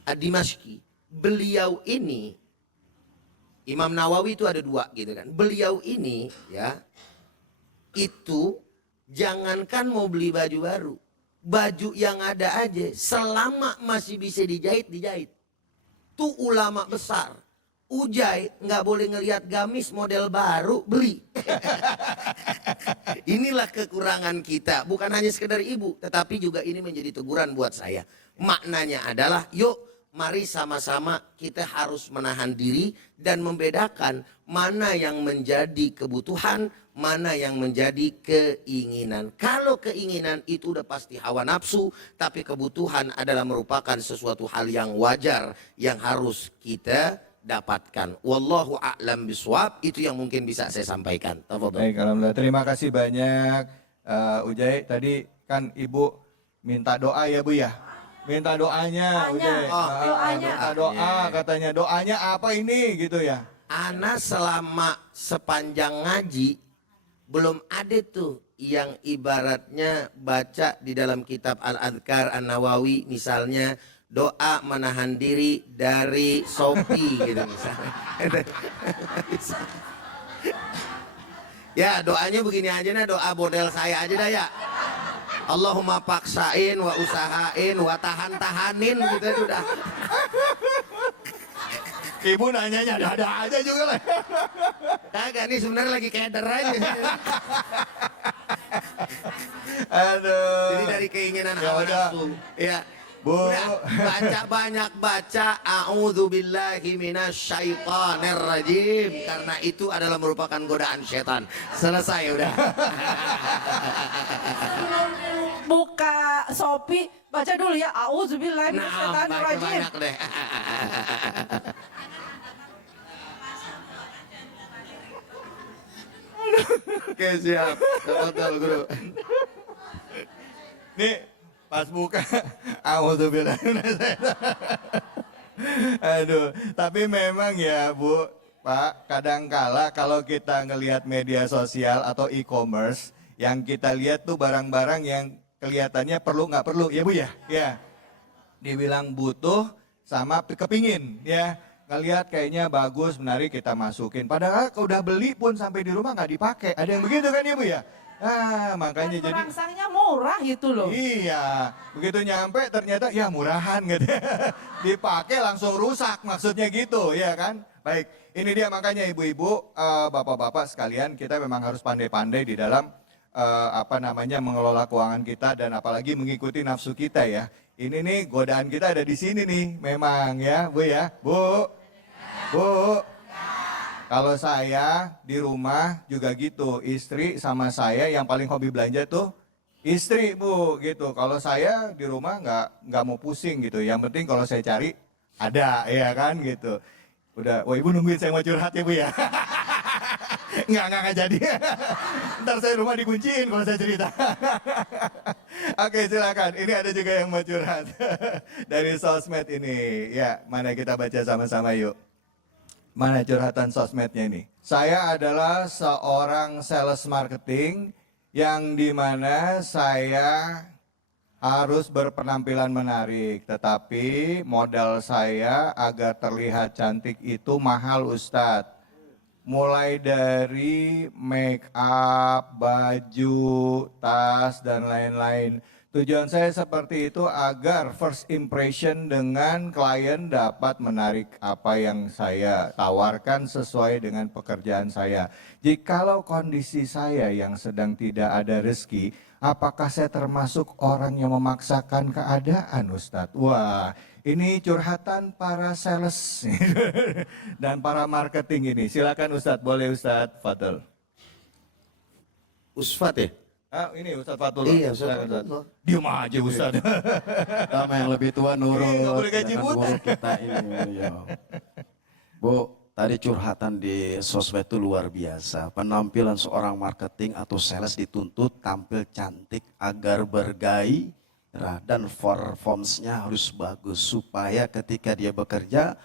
Ad-Dimashqi, beliau ini, Imam Nawawi itu ada dua gitu kan. Beliau ini, ya, itu jangankan mau beli baju baru, baju yang ada aja, selama masih bisa dijahit, dijahit. Tuh ulama besar. Ujai nggak boleh ngelihat gamis model baru, beli. Inilah kekurangan kita. Bukan hanya sekedar ibu, tetapi juga ini menjadi teguran buat saya. Maknanya adalah, yuk mari sama-sama kita harus menahan diri dan membedakan mana yang menjadi kebutuhan, mana yang menjadi keinginan. Kalau keinginan itu udah pasti hawa nafsu, tapi kebutuhan adalah merupakan sesuatu hal yang wajar yang harus kita dapatkan. Wallahu a'lam bishawab. Itu yang mungkin bisa saya sampaikan. Baik, alhamdulillah. Terima kasih banyak Ujai. Tadi kan Ibu minta doa ya Bu ya. Minta doanya Ujai. Minta doa katanya. Doanya apa ini gitu ya. Ana selama sepanjang ngaji belum ada tuh yang ibaratnya baca di dalam kitab Al-Adhkar An-Nawawi misalnya doa menahan diri dari Shopee gitu misalnya. Ya doanya begini aja nah, doa model saya aja dah ya. Allahumma paksain wa usahain wa tahan-tahanin gitu udah. Ibu nanyanya ada aja juga lah. Kagak nih sebenarnya lagi keder aja. Aduh. Jadi dari keinginan Ya hawa udah. nafsu. Ya. Bu. Udah, baca banyak baca a'udzubillahi minasyaitonir rajim karena itu adalah merupakan godaan setan. Selesai udah. Buka Shopee, baca dulu ya. Auzubillahi Nah, minasyaitonir baca rajim. banyak deh. Oke siap. Betul guru. Nih pas buka auzubillah. Aduh, tapi memang ya Bu, Pak, kadangkala kalau kita ngelihat media sosial atau e-commerce, yang kita lihat tuh barang-barang yang kelihatannya perlu nggak perlu, ya Bu ya? Ya, dibilang butuh sama kepingin, ya. Ngelihat kayaknya bagus, menarik kita masukin. Padahal kalau udah beli pun sampai di rumah nggak dipakai. Ada yang begitu kan ya Bu ya? Makanya Dan jadi merangsangnya murah gitu loh. iya, begitu nyampe ternyata ya murahan gitu. Dipakai langsung rusak maksudnya gitu, ya kan? Baik, ini dia makanya ibu-ibu, bapak-bapak sekalian, kita memang harus pandai-pandai di dalam mengelola keuangan kita dan apalagi mengikuti nafsu kita ya. Ini nih godaan kita ada di sini nih, memang ya, Bu ya. Bu. Kalau saya di rumah juga gitu, istri sama saya yang paling hobi belanja tuh istri, Bu, gitu. Kalau saya di rumah nggak mau pusing gitu. Yang penting kalau saya cari ada, ya kan gitu. Udah, wah ibu nungguin saya mau curhat ya Bu ya. Nggak jadi. Ntar saya rumah dikunciin kalau saya cerita. Oke silakan, ini ada juga yang mau curhat. Dari sosmed ini, ya mana kita baca sama-sama yuk. Mana curhatan sosmednya ini? Saya adalah seorang sales marketing yang dimana saya harus berpenampilan menarik. Tetapi modal saya agar terlihat cantik itu mahal Ustadz. Mulai dari make up, baju, tas, dan lain-lain. Tujuan saya seperti itu agar first impression dengan klien dapat menarik apa yang saya tawarkan sesuai dengan pekerjaan saya. Jikalau kondisi saya yang sedang tidak ada rezeki, apakah saya termasuk orang yang memaksakan keadaan Ustadz? Wah, ini curhatan para sales dan para marketing ini. Silakan Ustadz, boleh Ustadz, Fadl. Usfat ya? Ini Ustadz Fatul. Iya, Ustadz Fatul. Diam aja Ustadz. Sama yang lebih tua nurut. Nggak boleh gaji jangan buta. buruk kita ini. Ya. Bu, tadi curhatan di sosmed itu luar biasa. Penampilan seorang marketing atau sales dituntut tampil cantik agar bergairah dan performance-nya harus bagus supaya ketika dia bekerja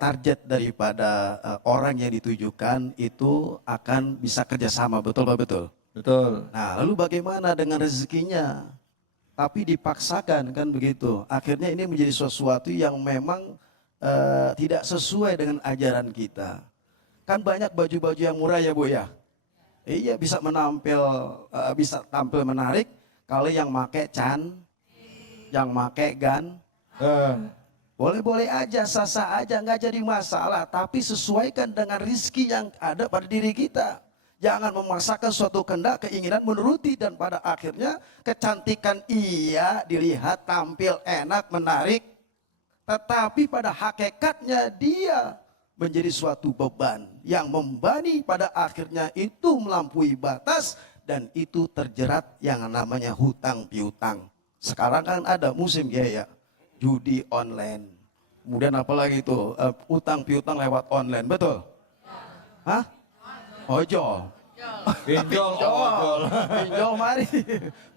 target daripada orang yang ditujukan itu akan bisa kerjasama, betul Pak? Betul. Betul. Nah, lalu bagaimana dengan rezekinya? Tapi dipaksakan kan begitu. Akhirnya ini menjadi sesuatu yang memang tidak sesuai dengan ajaran kita. Kan banyak baju-baju yang murah ya Bu ya. Iya bisa bisa tampil menarik kalau yang make yang make boleh-boleh aja, sah-sah aja, nggak jadi masalah. Tapi sesuaikan dengan rizki yang ada pada diri kita. Jangan memaksakan suatu kehendak, keinginan menuruti dan pada akhirnya kecantikan iya dilihat tampil enak, menarik. Tetapi pada hakikatnya dia menjadi suatu beban yang membani pada akhirnya itu melampaui batas dan itu terjerat yang namanya hutang piutang. Sekarang kan ada musim ya, judi online. Kemudian apalagi itu hutang piutang lewat online, betul? Hah? Ojol. Pinjol mari.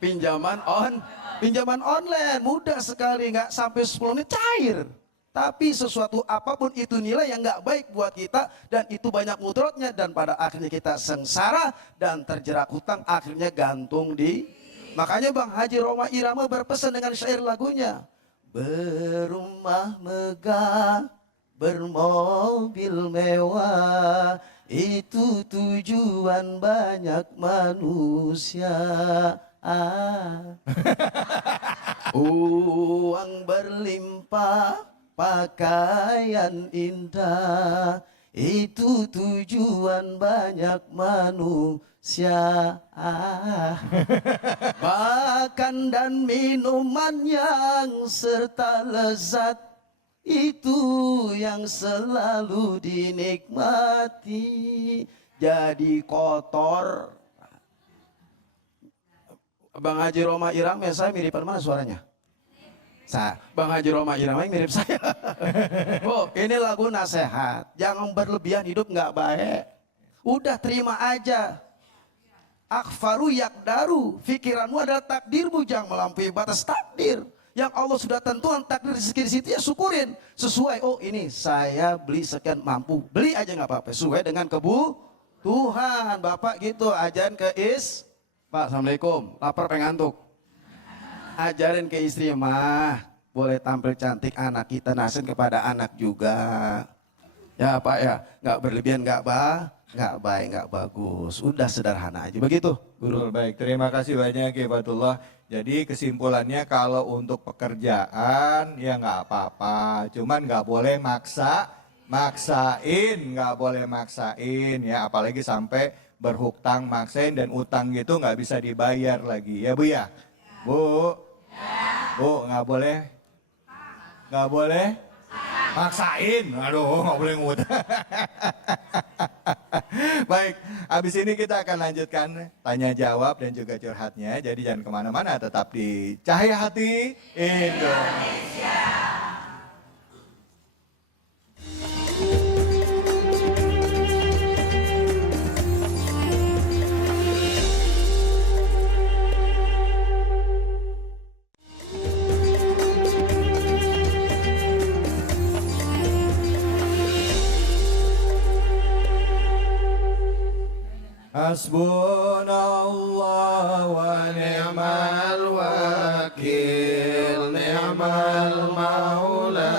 Pinjaman online mudah sekali, nggak sampai 10 menit cair. Tapi sesuatu apapun itu nilai yang nggak baik buat kita dan itu banyak mudaratnya dan pada akhirnya kita sengsara dan terjerat hutang akhirnya gantung di. Makanya Bang Haji Roma Irama berpesan dengan syair lagunya. Berumah megah, bermobil mewah, itu tujuan banyak manusia. Uang berlimpah, pakaian indah, itu tujuan banyak manusia. Makan dan minuman yang serta lezat, itu yang selalu dinikmati. Jadi kotor. Bang Haji Roma Irama, saya miripan mana suaranya? Bang Haji Roma Irama mirip saya. Oh, ini lagu nasihat. Jangan berlebihan, hidup nggak baik. Udah terima aja. Akfaru yakdaru, pikiranmu adalah takdirmu, jangan melampaui batas takdir. Yang Allah sudah tentukan takdir rezeki di situ ya syukurin. Sesuai, oh ini saya beli sekian mampu. Beli aja nggak apa-apa, sesuai dengan kebutuhan. Bapak gitu, ajarin ke Pak, Assalamualaikum, lapar pengen ngantuk. Ajarin ke istri, mah boleh tampil cantik anak kita, nasihat kepada anak juga. Ya Pak ya, nggak berlebihan, nggak baik, nggak bagus. Udah sederhana aja begitu, Guru. Betul, baik. Terima kasih banyak ya Fatullah. Jadi kesimpulannya kalau untuk pekerjaan ya nggak apa-apa, cuman nggak boleh maksain, nggak boleh maksain ya, apalagi sampai berhutang maksain dan utang gitu nggak bisa dibayar lagi ya Bu ya. Bu, Bu nggak boleh maksain, aduh nggak boleh ngutang. Baik, habis ini kita akan lanjutkan tanya jawab dan juga curhatnya. Jadi jangan kemana-mana, tetap di Cahaya Hati Indonesia. Hasbunallah wa ni'mal wakil, ni'mal maula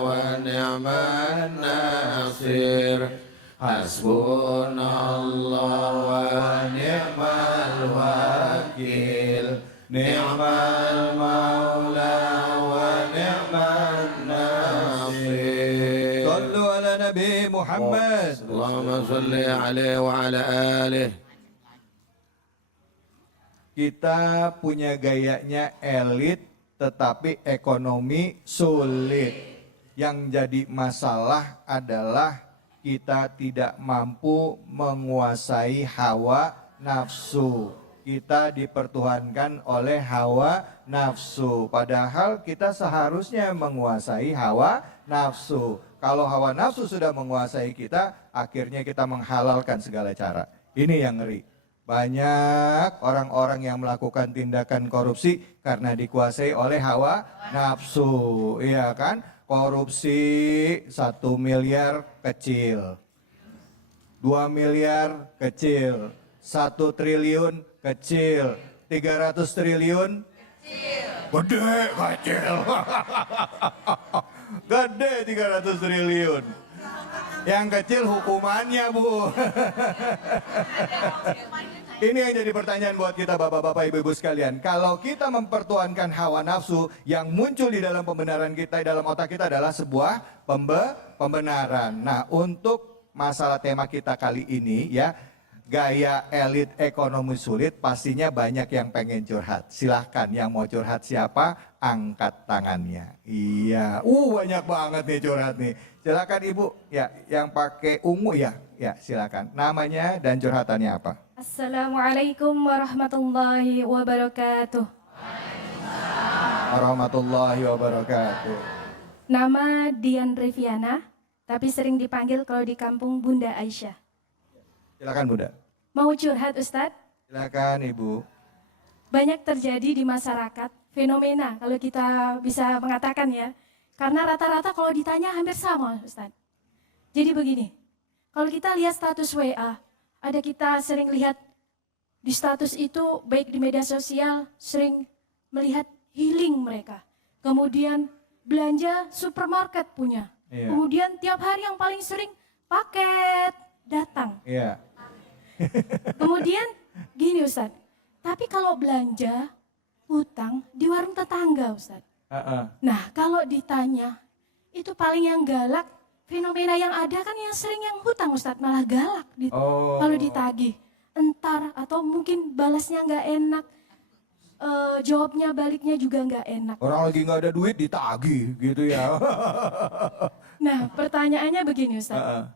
wa ni'man nasir. Hasbunallah wa ni'mal wakil, ni'mal maula wa ni'man nasir. Sallu ala Nabi Muhammad. Allahumma salli alaihi wa ala alihi. Kita punya gayanya elit tetapi ekonomi sulit. Yang jadi masalah adalah kita tidak mampu menguasai hawa nafsu. Kita dipertuhankan oleh hawa nafsu. Padahal kita seharusnya menguasai hawa nafsu. Kalau hawa nafsu sudah menguasai kita, akhirnya kita menghalalkan segala cara. Ini yang ngeri. Banyak orang-orang yang melakukan tindakan korupsi karena dikuasai oleh hawa nafsu. Iya kan? Korupsi 1 miliar kecil, 2 miliar kecil, 1 triliun kecil, 300 triliun gede kecil. Gede 300 triliun. Yang kecil hukumannya Bu. Ini yang jadi pertanyaan buat kita bapak-bapak ibu-ibu sekalian. Kalau kita mempertuhankan hawa nafsu, yang muncul di dalam pembenaran kita, dalam otak kita adalah sebuah pembenaran. Nah, untuk masalah tema kita kali ini ya, gaya elit ekonomi sulit, pastinya banyak yang pengen curhat. Silahkan yang mau curhat siapa, angkat tangannya. Iya, banyak banget nih curhat nih. Silakan Ibu, ya yang pakai ungu ya, silakan. Namanya dan curhatannya apa? Assalamualaikum warahmatullahi wabarakatuh. Warahmatullahi wabarakatuh. Nama Dian Riviana, tapi sering dipanggil kalau di kampung Bunda Aisyah. Silakan Bunda. Mau curhat Ustadz? Silakan Ibu. Banyak terjadi di masyarakat fenomena kalau kita bisa mengatakan ya. Karena rata-rata kalau ditanya hampir sama Ustadz. Jadi begini, kalau kita lihat status WA, ada kita sering lihat di status itu baik di media sosial sering melihat healing mereka. Kemudian belanja supermarket punya. Iya. Kemudian tiap hari yang paling sering paket datang. Iya. Kemudian gini Ustadz, tapi kalau belanja hutang di warung tetangga Ustadz. Nah kalau ditanya itu paling yang galak, fenomena yang ada kan yang sering yang hutang Ustadz malah galak kalau ditagih. Entar atau mungkin balasnya nggak enak, jawabnya baliknya juga nggak enak. Orang lagi nggak ada duit ditagih gitu ya. Nah pertanyaannya begini Ustadz,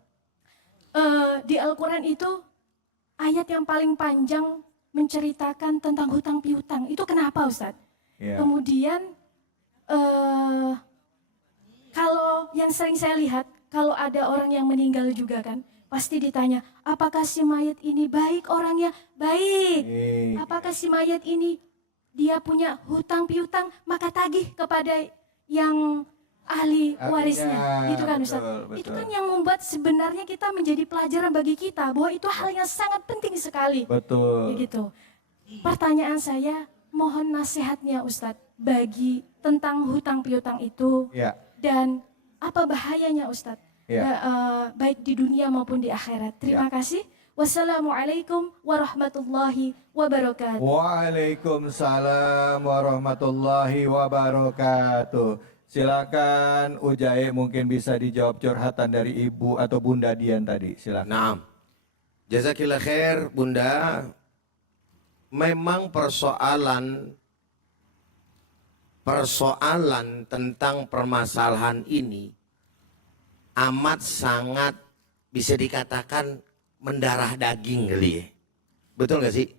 di Al-Quran itu ayat yang paling panjang menceritakan tentang hutang piutang. Itu kenapa Ustadz? Yeah. Kemudian kalau yang sering saya lihat, kalau ada orang yang meninggal juga kan, pasti ditanya, apakah si mayat ini baik orangnya? Baik. Apakah si mayat ini dia punya hutang piutang? Maka tagih kepada yang ahli warisnya. Gitu kan Ustaz? Betul. Itu kan yang membuat sebenarnya kita menjadi pelajaran bagi kita, bahwa itu hal yang sangat penting sekali. Betul. Begitu. Pertanyaan saya, mohon nasihatnya Ustadz bagi tentang hutang piutang itu. Ya. Dan apa bahayanya Ustadz baik di dunia maupun di akhirat. Terima kasih. Wassalamualaikum warahmatullahi wabarakatuh. Waalaikumsalam warahmatullahi wabarakatuh. Silakan Ujai, mungkin bisa dijawab curhatan dari Ibu atau Bunda Dian tadi. Silakan. Naam. Jazakillah khair Bunda. Memang persoalan tentang permasalahan ini amat sangat bisa dikatakan mendarah daging kali ya. Betul gak sih?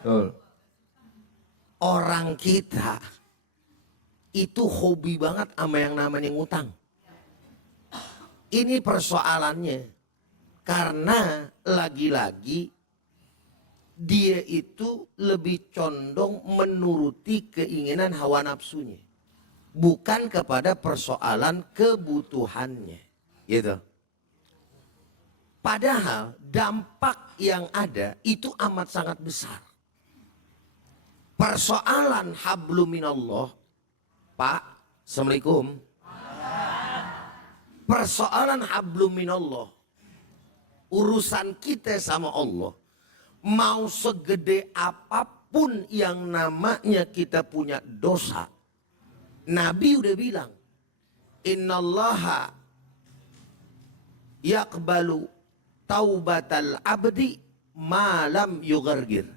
Betul. Orang kita itu hobi banget sama yang namanya ngutang. Ini persoalannya. Karena lagi-lagi dia itu lebih condong menuruti keinginan hawa nafsunya. Bukan kepada persoalan kebutuhannya. Gitu. Padahal dampak yang ada itu amat sangat besar. Persoalan hablum minallah, Pak, Assalamualaikum. Persoalan hablum minallah, urusan kita sama Allah, mau segede apapun yang namanya kita punya dosa, Nabi udah bilang, innallaha yaqbalu taubatal abdi malam yugargir.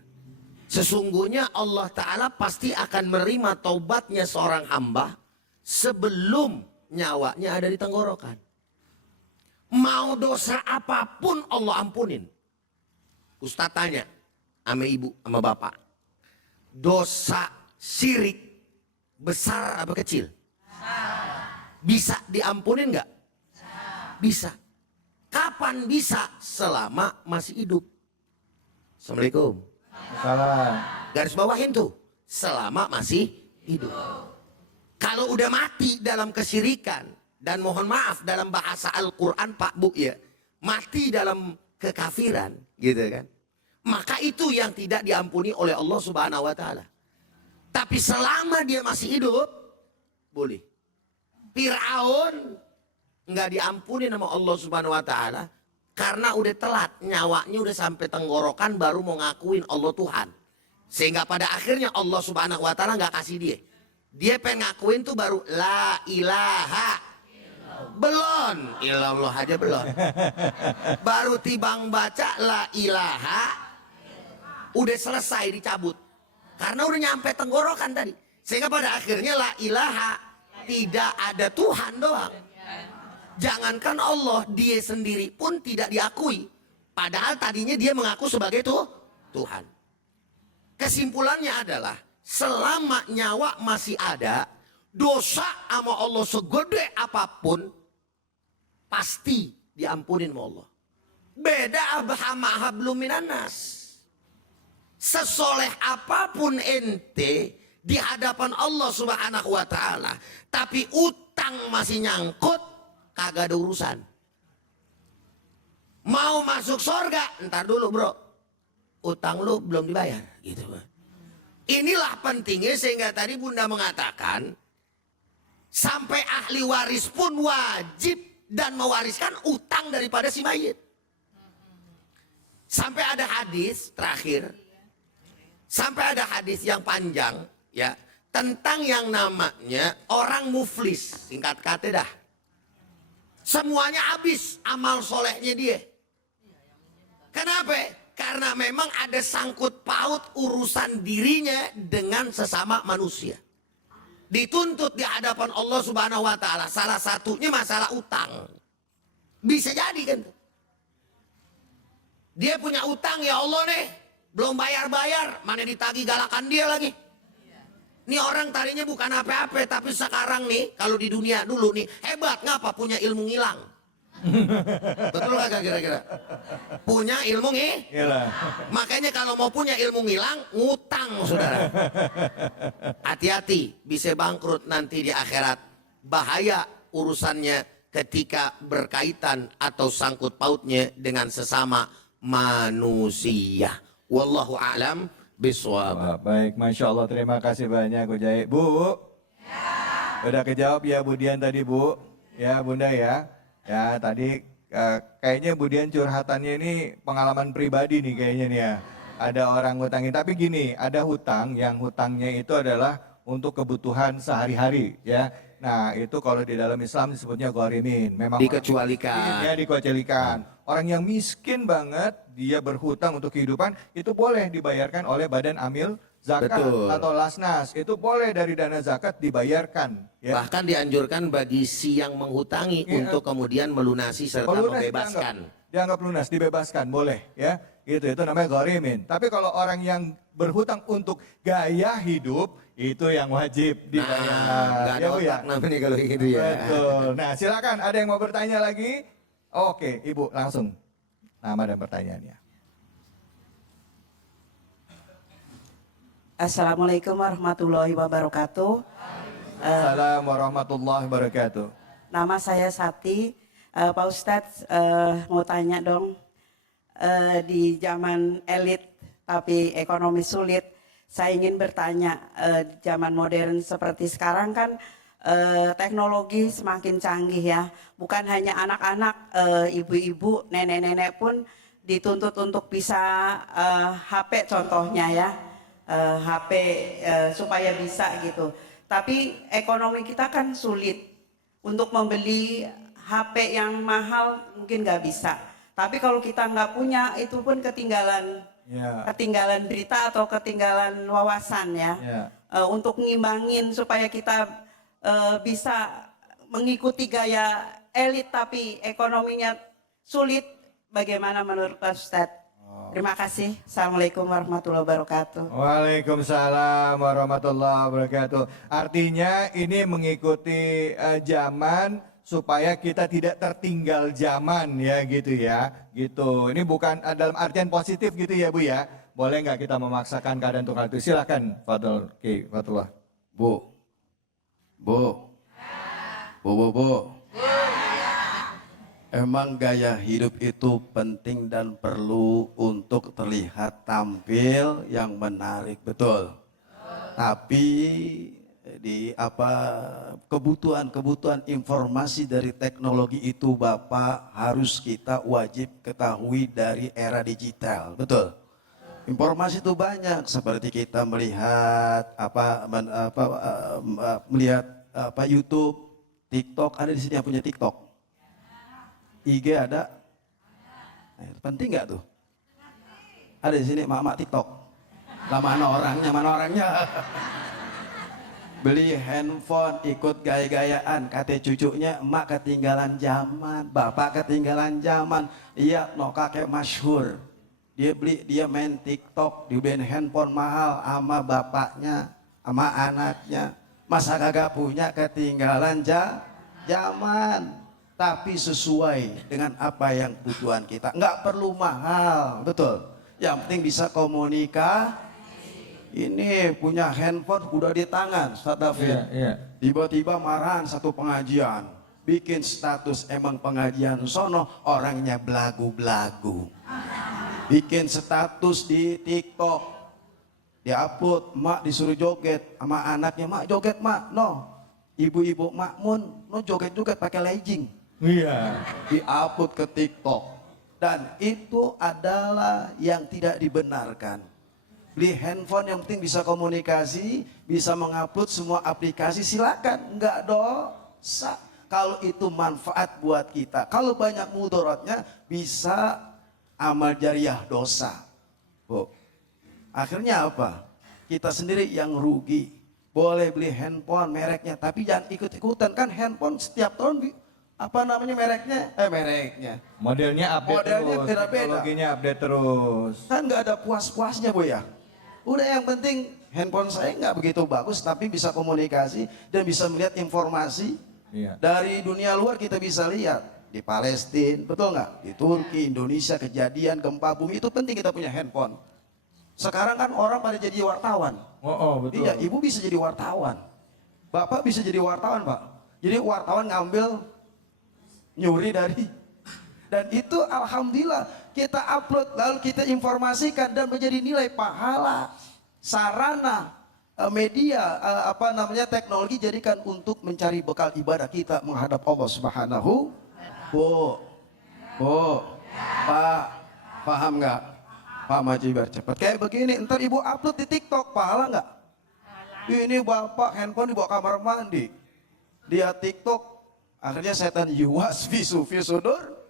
Sesungguhnya Allah Ta'ala pasti akan menerima taubatnya seorang hamba sebelum nyawanya ada di tenggorokan. Mau dosa apapun Allah ampunin. Ustaz tanya sama ibu sama bapak, dosa syirik besar apa kecil? Bisa diampunin nggak? Bisa. Kapan bisa? Selama masih hidup. Assalamualaikum. Salam. Garis bawahin tuh. Selama masih hidup. Kalau udah mati dalam kesyirikan, dan mohon maaf dalam bahasa Al-Quran Pak Bu ya, mati dalam kekafiran gitu kan, maka itu yang tidak diampuni oleh Allah Subhanahu wa Ta'ala. Tapi selama dia masih hidup, boleh. Fir'aun nggak diampuni sama Allah Subhanahu wa Ta'ala karena udah telat, nyawanya udah sampai tenggorokan baru mau ngakuin Allah Tuhan, sehingga pada akhirnya Allah Subhanahu wa Ta'ala nggak kasih dia pengen ngakuin tuh baru la ilaha belum, ilallah aja belum, baru tibang baca la ilaha udah selesai dicabut karena udah nyampe tenggorokan tadi, sehingga pada akhirnya la ilaha tidak ada Tuhan doang. Jangankan Allah, dia sendiri pun tidak diakui. Padahal tadinya dia mengaku sebagai Tuhan. Kesimpulannya adalah, selama nyawa masih ada, dosa sama Allah segede apapun, pasti diampunin sama Allah. Beda sama hablum minanas. Sesoleh apapun ente di hadapan Allah Subhanahu wa Ta'ala, tapi utang masih nyangkut, kagak ada urusan. Mau masuk surga, ntar dulu bro, utang lu belum dibayar gitu. Inilah pentingnya sehingga tadi Bunda mengatakan sampai ahli waris pun wajib dan mewariskan utang daripada si mayit. Sampai ada hadis terakhir, sampai ada hadis yang panjang ya tentang yang namanya orang muflis, singkat kata dah. Semuanya habis amal solehnya dia. Kenapa? Karena memang ada sangkut paut urusan dirinya dengan sesama manusia. Dituntut di hadapan Allah Subhanahu wa Ta'ala. Salah satunya masalah utang. Bisa jadi kan? Dia punya utang, ya Allah nih, belum bayar-bayar, mana ditagih galakan dia lagi. Ini orang tadinya bukan apa-apa, tapi sekarang nih, kalau di dunia dulu nih, hebat ngapa punya ilmu ngilang. Betul gak kira-kira? Punya ilmu ngilang. Makanya kalau mau punya ilmu ngilang, ngutang saudara. Hati-hati, bisa bangkrut nanti di akhirat. Bahaya urusannya ketika berkaitan atau sangkut pautnya dengan sesama manusia. Wallahu a'lam biswab. Baik, Masya Allah, terima kasih banyak Ujai. Bu, udah kejawab ya Bu Dian tadi Bu, ya Bunda ya. Ya tadi kayaknya Bu Dian curhatannya ini pengalaman pribadi nih kayaknya nih ya. Ada orang ngutangin, tapi gini, ada hutang yang hutangnya itu adalah untuk kebutuhan sehari-hari ya. Nah itu kalau di dalam Islam disebutnya gharimin. Memang Dikecualikan. ya dikecualikan. Orang yang miskin banget, dia berhutang untuk kehidupan, itu boleh dibayarkan oleh badan amil zakat Betul. atau lasnas. Itu boleh dari dana zakat dibayarkan. Ya. Bahkan dianjurkan bagi si yang menghutangi Iya. untuk kemudian melunasi serta Pelunas membebaskan. dianggap lunas, dibebaskan, boleh ya. Gitu, itu namanya gharimin. Tapi kalau orang yang berhutang untuk gaya hidup, itu yang wajib dibayar. Nggak ada Ya, Bu, ya? otak namanya kalau gitu ya. Betul. Nah silakan, ada yang mau bertanya lagi? Oke, Ibu langsung. Nama dan pertanyaannya. Assalamualaikum warahmatullahi wabarakatuh. Assalamualaikum warahmatullahi wabarakatuh. Nama saya Sati. Pak Ustadz mau tanya dong, di zaman elit tapi ekonomi sulit, saya ingin bertanya, di zaman modern seperti sekarang kan teknologi semakin canggih ya. Bukan hanya anak-anak, ibu-ibu, nenek-nenek pun dituntut untuk bisa HP contohnya ya. HP supaya bisa gitu. Tapi ekonomi kita kan sulit untuk membeli HP yang mahal, mungkin nggak bisa. Tapi kalau kita nggak punya, itu pun ketinggalan, ketinggalan berita atau ketinggalan wawasan ya. Untuk ngimbangin supaya kita bisa mengikuti gaya elit tapi ekonominya sulit, bagaimana menurut Pak Ustadz? Terima kasih. Assalamualaikum warahmatullahi wabarakatuh. Waalaikumsalam warahmatullahi wabarakatuh. Artinya ini mengikuti zaman supaya kita tidak tertinggal zaman ya gitu ya. Gitu. Ini bukan dalam artian positif gitu ya Bu ya. Boleh nggak kita memaksakan keadaan untuk hal itu? Silakan Fadl Ki Fatullah. Bu. Emang gaya hidup itu penting dan perlu untuk terlihat tampil yang menarik, betul. Tapi di kebutuhan informasi dari teknologi itu Bapak harus kita wajib ketahui dari era digital, betul. Informasi itu banyak seperti kita melihat YouTube, TikTok, ada di sini yang punya TikTok. IG ada? Penting nggak tuh? Ada di sini mak-mak TikTok. Lah mana orangnya? Beli handphone, ikut gaya-gayaan, kata cucunya, emak ketinggalan zaman, bapak ketinggalan zaman. Iya, no kakek masyhur. Dia main TikTok, dibeliin handphone mahal sama bapaknya, sama anaknya. Masa kagak punya, ketinggalan zaman. Tapi sesuai dengan apa yang kebutuhan kita. Nggak perlu mahal, betul. Yang penting bisa komunikasi. Ini punya handphone udah di tangan, Ustaz David. Tiba-tiba marahan satu pengajian. Bikin status emang pengajian sono, orangnya belagu-belagu. Bikin status di TikTok. Diupload, mak disuruh joget sama anaknya, mak joget mak, no. Ibu-ibu makmun, no joget-joget pakai legging. Iya. Diupload ke TikTok. Dan itu adalah yang tidak dibenarkan. Beli handphone yang penting bisa komunikasi, bisa mengupload semua aplikasi, silakan, enggak dosa. Kalau itu manfaat buat kita. Kalau banyak mudaratnya bisa amal jariah dosa. Bu. Akhirnya apa? Kita sendiri yang rugi. Boleh beli handphone mereknya, tapi jangan ikut-ikutan, kan handphone setiap tahun mereknya. Modelnya update Modelnya terus, beda-beda. teknologinya update terus. Kan nggak ada puas-puasnya Bu ya. Udah yang penting handphone saya nggak begitu bagus tapi bisa komunikasi dan bisa melihat informasi. Dari dunia luar kita bisa lihat. Di Palestina, betul nggak? Di Turki, Indonesia, kejadian gempa bumi, itu penting kita punya handphone. Sekarang kan orang pada jadi wartawan. Betul. Iya, ibu bisa jadi wartawan. Bapak bisa jadi wartawan, Pak. Jadi wartawan ngambil nyuri dari, dan itu alhamdulillah kita upload lalu kita informasikan dan menjadi nilai pahala. Sarana media teknologi jadikan untuk mencari bekal ibadah kita menghadap Allah Subhanahu. Bu, Pak, paham nggak? Pak Maji biar cepat. Kayak begini, ntar ibu upload di TikTok, pahala nggak? Ini bapak handphone dibawa kamar mandi. Dia TikTok, akhirnya setan yuwas visu sudur.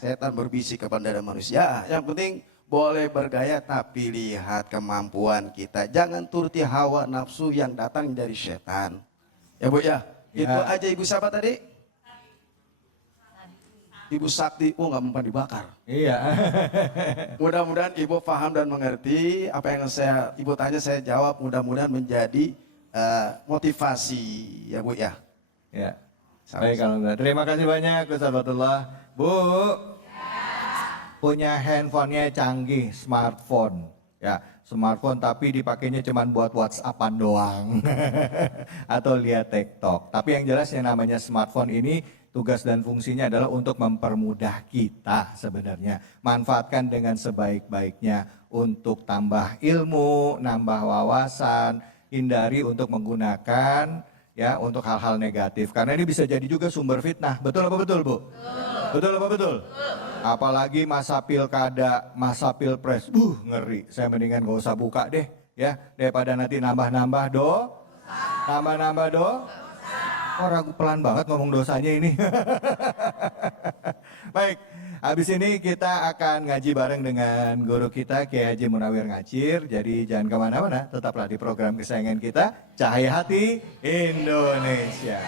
Setan berbisik kepada manusia. Yang penting boleh bergaya tapi lihat kemampuan kita. Jangan turuti hawa nafsu yang datang dari setan. Ya Bu ya, itu aja. Ibu siapa tadi? Ibu Sakti. Oh, nggak mempan dibakar. Iya. Mudah-mudahan ibu paham dan mengerti apa yang ibu tanya, saya jawab. Mudah-mudahan menjadi motivasi ya Bu ya. Ya. Baik, alhamdulillah. Terima kasih banyak Ustaz Fatullah. Bu, punya handphonenya canggih, smartphone. Ya, smartphone tapi dipakainya cuma buat WhatsAppan doang. Atau lihat TikTok. Tapi yang jelas yang namanya smartphone ini tugas dan fungsinya adalah untuk mempermudah kita sebenarnya. Manfaatkan dengan sebaik-baiknya untuk tambah ilmu, nambah wawasan, hindari untuk menggunakan ya untuk hal-hal negatif. Karena ini bisa jadi juga sumber fitnah. Betul apa betul, Bu? Betul apa betul? Apalagi masa pilkada, masa pilpres. Ngeri. Saya mendingan gak usah buka deh ya, daripada nanti nambah-nambah nambah-nambah Oh, ragu pelan banget ngomong dosanya ini. Baik, habis ini kita akan ngaji bareng dengan guru kita Kiai Haji Munawir Ngacir. Jadi jangan kemana-mana, tetaplah di program kesayangan kita, Cahaya Hati Indonesia.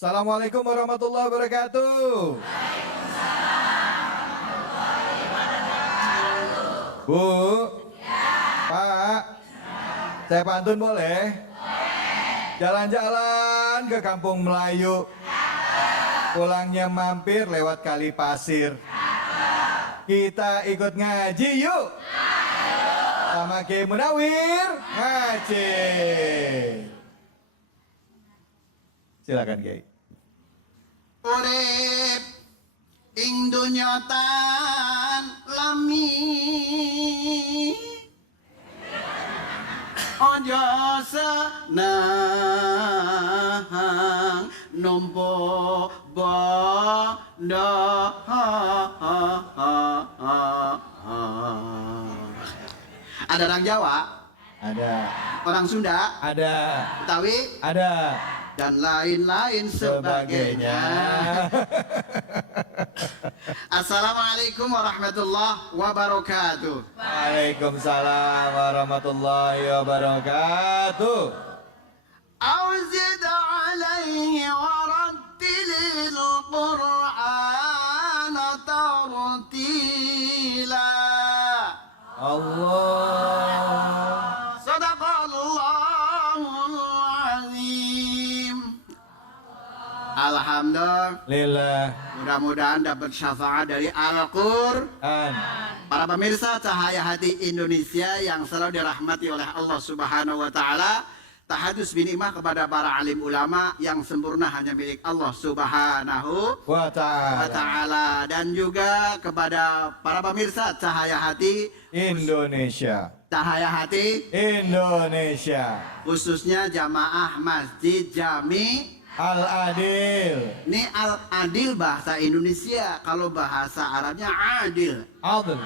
Assalamualaikum warahmatullahi wabarakatuh. Bu, Pak, saya pantun boleh? Jalan-jalan ke Kampung Melayu, pulangnya mampir lewat Kali Pasir. Kita ikut ngaji yuk, sama Kiai Munawir Ngacir. Silakan Kiai. Urip ing dunya tan lami aja senang numpo bondo. Ada orang Jawa? Ada. Orang Sunda? Ada. Betawi? Ada. Dan lain-lain sebagainya. Assalamualaikum warahmatullahi wabarakatuh. Waalaikumsalam warahmatullahi wabarakatuh. Auzid alaihi warattilil Qur'an tartila. Allah. Alhamdulillah. Mudah-mudahan dapat syafaat dari Al-Qur'an. Para pemirsa Cahaya Hati Indonesia yang selalu dirahmati oleh Allah Subhanahu wa taala, tahadus binikmah kepada para alim ulama yang sempurna hanya milik Allah Subhanahu wa taala, dan juga kepada para pemirsa Cahaya Hati Indonesia. Cahaya Hati Indonesia. Khususnya jamaah Masjid Jami Al-Adil. Ini Al-Adil bahasa Indonesia, kalau bahasa Arabnya Adil. Adil.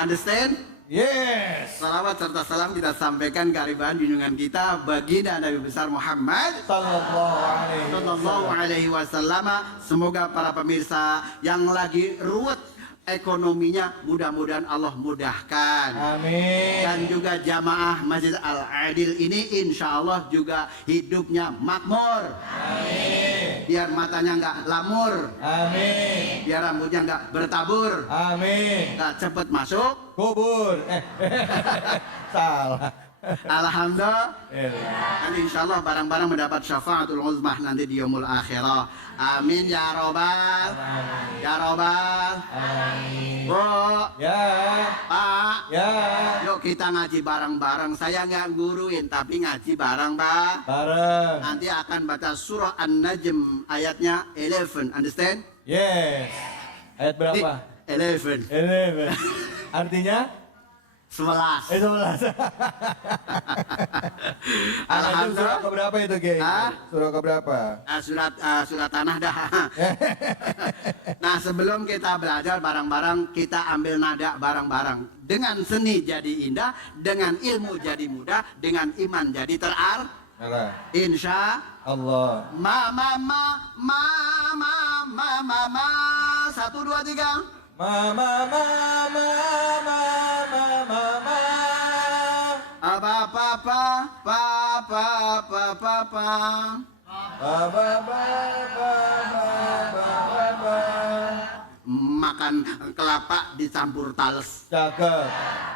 Understand? Yes. Salawat serta salam kita sampaikan ke alibahan junjungan kita baginda Nabi besar Muhammad sallallahu alaihi wasallam. Semoga para pemirsa yang lagi ruwet ekonominya mudah-mudahan Allah mudahkan. Amin. Dan juga jamaah Masjid Al-Adil ini insya Allah juga hidupnya makmur. Amin. Biar matanya nggak lamur. Amin. Biar rambutnya nggak bertabur. Amin. Nggak cepet masuk kubur. Salah. Alhamdulillah. Dan insya Allah barang-barang mendapat syafaatul uzmah nanti di yaumul akhirah. Amin ya robbal. Ya robbal. Amin. Bu. Ya. Pak. Ya. Yuk kita ngaji bareng-bareng. Saya nggak guruin, tapi ngaji bareng. Nanti akan baca surah An-Najm ayatnya 11. Understand? Yes. Ayat berapa? 11. 11. Artinya? 11. 11. Alhamdulillah. Surah keberapa itu, Kiai? Surah keberapa? Surat Tanah dah. Nah, sebelum kita belajar bareng-bareng, kita ambil nada bareng-bareng. Dengan seni jadi indah, dengan ilmu jadi mudah, dengan iman jadi Insya Allah. Ma. 1, 2, 3. Ma. Makan kelapa dicampur tales. Cakep.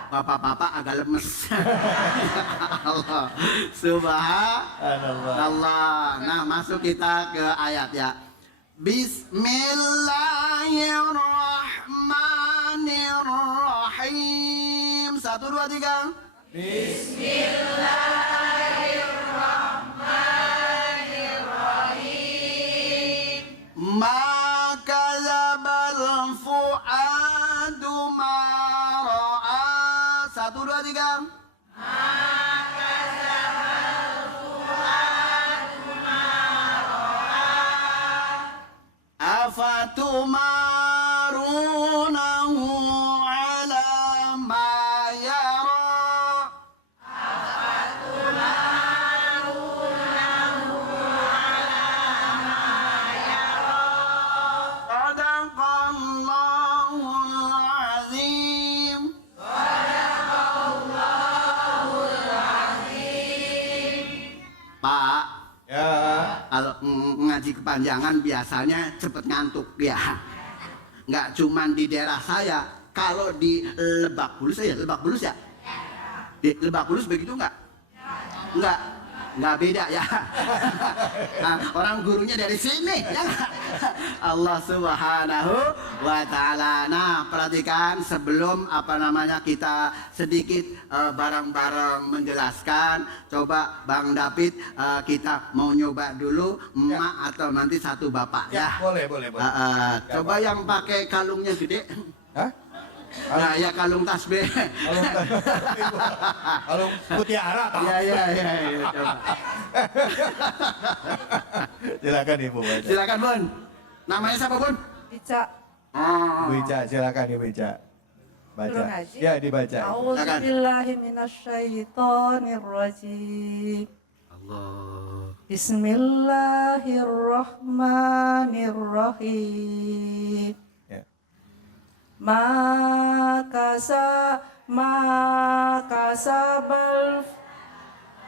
Bapak-bapak agak lemes. Allah. Subhanallah. Nah, masuk kita ke ayat ya. Bismillahirrahmanirrahim. 1, 2, 3. Bismillahirrahmanirrahim. Maka zabal fuadu ma ra'a. 1, 2, 3. Afatumarunahu ala ma yara. Sadaqallahul azim. Pak, Ya. kalau ngaji kepanjangan biasanya cepet ngantuk ya. Nggak cuman di daerah saya, kalau di Lebak Bulus ya, di Lebak Bulus begitu nggak beda ya. Nah, orang gurunya dari sini ya nggak? Allah Subhanahu wa Ta'ala. Nah, perhatikan sebelum kita sedikit bareng-bareng menjelaskan. Coba Bang David, kita mau nyoba dulu emak atau nanti satu bapak ya. Boleh. Coba yang pakai kalungnya gede. Hah? Nah, ya kalung tasbih. Kalung mutiara. Iya, coba. Silakan Ibu baca. Silakan Bun. Namanya siapa Bun? Ica. Bu Ica, silakan Ibu Ica. Baca. Suruh ngaji? Ya, dibaca. A'udzubillahi minasyaitonirrajim. Allah. Bismillahirrahmanirrahim. Ya. Makasabal.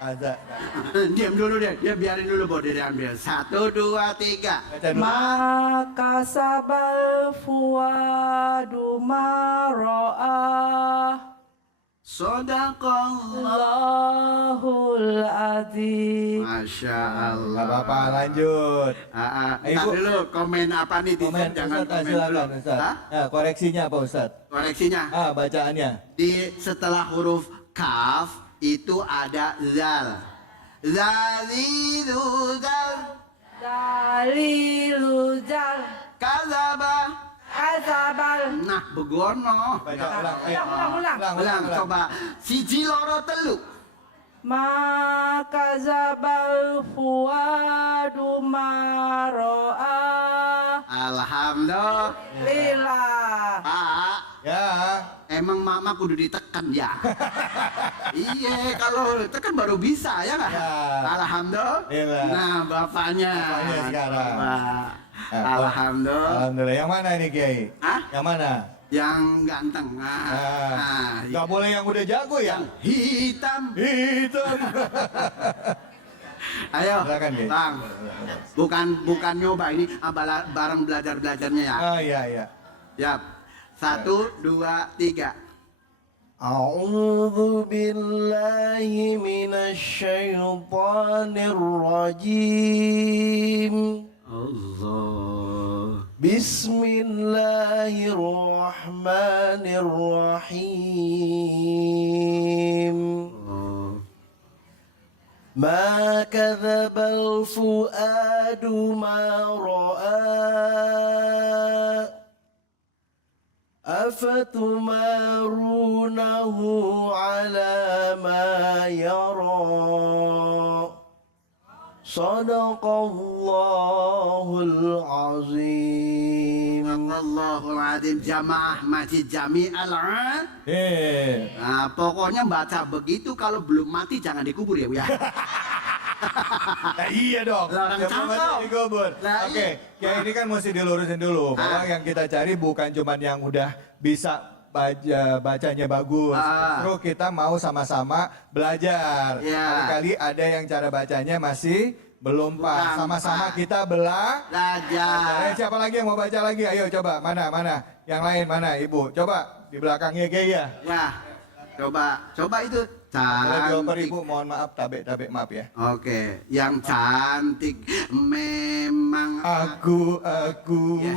Ada. Diam dulu deh, dia biarin dulu baru dia ambil. 1, 2, 3. Makasabal fuadu maro'ah. Sadaqallahul azim. Masya Allah. Gak apa-apa, lanjut. Ntar dulu, komen apa nih? Komen, Jangan Ustaz, komen silakan dulu. Ustaz. Nah, koreksinya apa Ustaz? Koreksinya. Bacaannya. Setelah huruf kaf itu ada zal. Zaliluzal. Daliluzal. Kazaba. Azabal. Nah, begono. Baca ulang. Ulang, coba. Siji loro telu. Makazabal fuadu maro'ah. Alhamdulillah. Pak. Ya. Emang mama kudu ditekan ya. Iya, kalau tekan baru bisa ya nggak? Ya. Alhamdulillah. Nah, bapaknya. Bapaknya sekarang. Alhamdulillah. Yang mana ini Kiai? Yang mana? Yang ganteng. Gak boleh yang udah jago ya? Hitam. Ayo, Bang. Bukan nyoba ini, bareng belajarnya ya. Iya. Siap. 1, 2, 3. A'udzu billahi minasyaitonir rajim. Allah. Bismillahirrahmanirrahim. ما كذب الفؤاد ما رأى أفتمارونه على ما يرى صدق الله العظيم. Allahul Azim. Jamaah Masjid Jami Al-An. Nah, pokoknya baca begitu, kalau belum mati jangan dikubur ya Bu ya. Nah, iya dong. Lah, orang Yang cakep. mati dikubur. Lah, Oke, ya ini kan mesti dilurusin dulu. Bahwa yang kita cari bukan cuman yang udah bisa bacanya bagus. Terus kita mau sama-sama belajar. Kali-kali ada yang cara bacanya masih belum pas. Sama-sama kita belajar. Siapa lagi yang mau baca lagi? Ayo coba, mana? Yang lain mana? Ibu, coba di belakangnya ya. Ya, coba itu cantik. Ibu, mohon maaf, tabe maaf ya. Oke, yang cantik memang aku. Ya.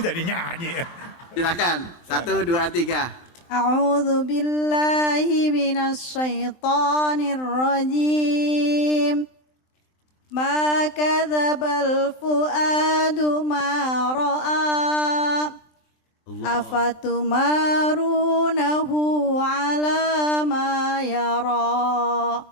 Jadi nyanyi ya. Silakan, 1, 2, 3. A'udzu billahi minasyaitonir rajim. Ma kadzabal fuadu ma ra'a. Afatumarunahu ala ma yara.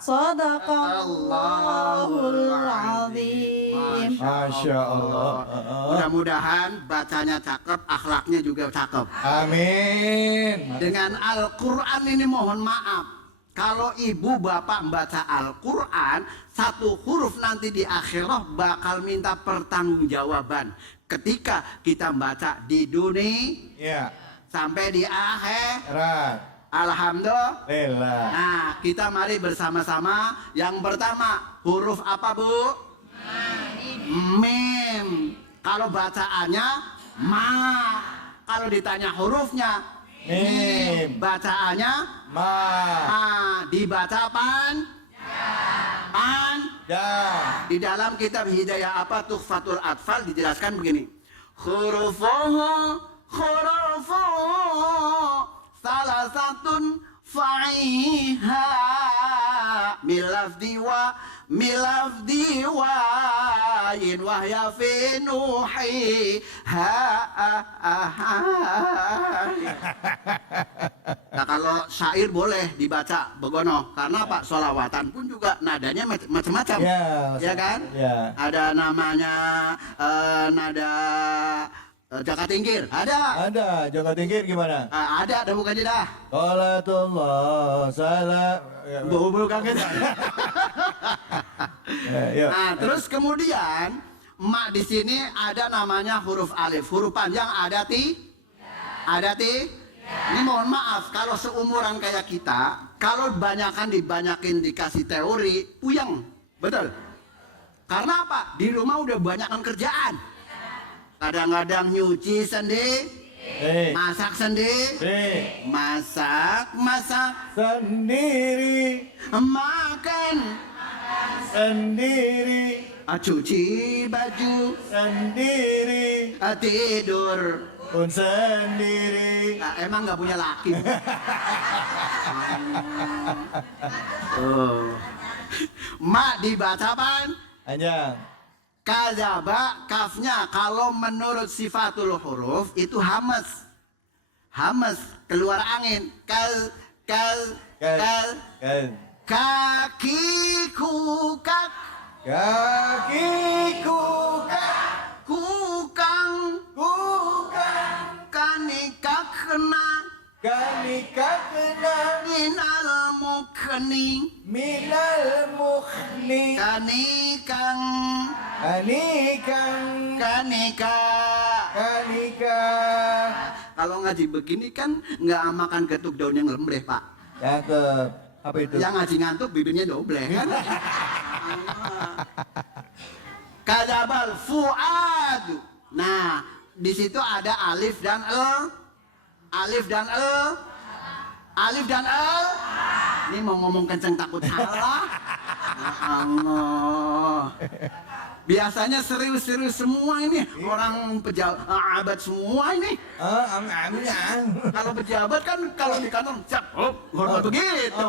Sadaqallahul azim. Masya Allah. Mudah-mudahan bacanya cakep, akhlaknya juga cakep. Amin. Dengan Al-Quran ini mohon maaf, kalau ibu bapak membaca Al-Quran, satu huruf nanti di akhirat bakal minta pertanggungjawaban. Ketika kita membaca di dunia sampai di akhirat. Alhamdulillah. Nah, kita mari bersama-sama. Yang pertama, huruf apa Bu? Mim. Kalau bacaannya ma. Kalau ditanya hurufnya mim. Bacaannya ma. Dibaca pan? Di dalam kitab Hidayah apa Tuhfatul Atfal dijelaskan begini. Hurufuhu salah satun fa'iha milafdi wa in wahya fi nuhi Nah, kalau syair boleh dibaca begono, karena Pak sholawatan pun juga nadanya macam-macam, ya kan? Ada namanya nada Jaka Tingkir, ada. Jaka Tingkir gimana? Ada bukannya dah. Salatullah salam. Bukan gitu. Nah, terus kemudian mak di sini ada namanya huruf alif, huruf panjang ada ti. Ini mohon maaf kalau seumuran kayak kita, kalau dibanyakin dikasih teori, puyeng, betul. Karena apa? Di rumah udah banyakan kerjaan. Kadang-kadang nyuci sendiri, masak sendiri, masak sendiri, makan sendiri, cuci baju sendiri, tidur pun sendiri. Emang nggak punya laki? Mak dibaca pan? Panjang. Kadzaba kafnya kalau menurut sifatul huruf itu hamas, keluar angin. Kal kakiku kak kukang kanika kena minal mukni kanika. Kalau ngaji begini kan nggak makan getuk daun yang lembreh Pak. Apa itu? Yang ngaji ngantuk bibirnya dobleh kan. Kadzabal fuad. Nah, di situ ada alif dan el. Ini mau ngomong kenceng takut salah. Allah. biasanya serius-serius semua ini. Orang pejabat semua ini. Kalau pejabat kan kalau di kantor siap, hormat begitu.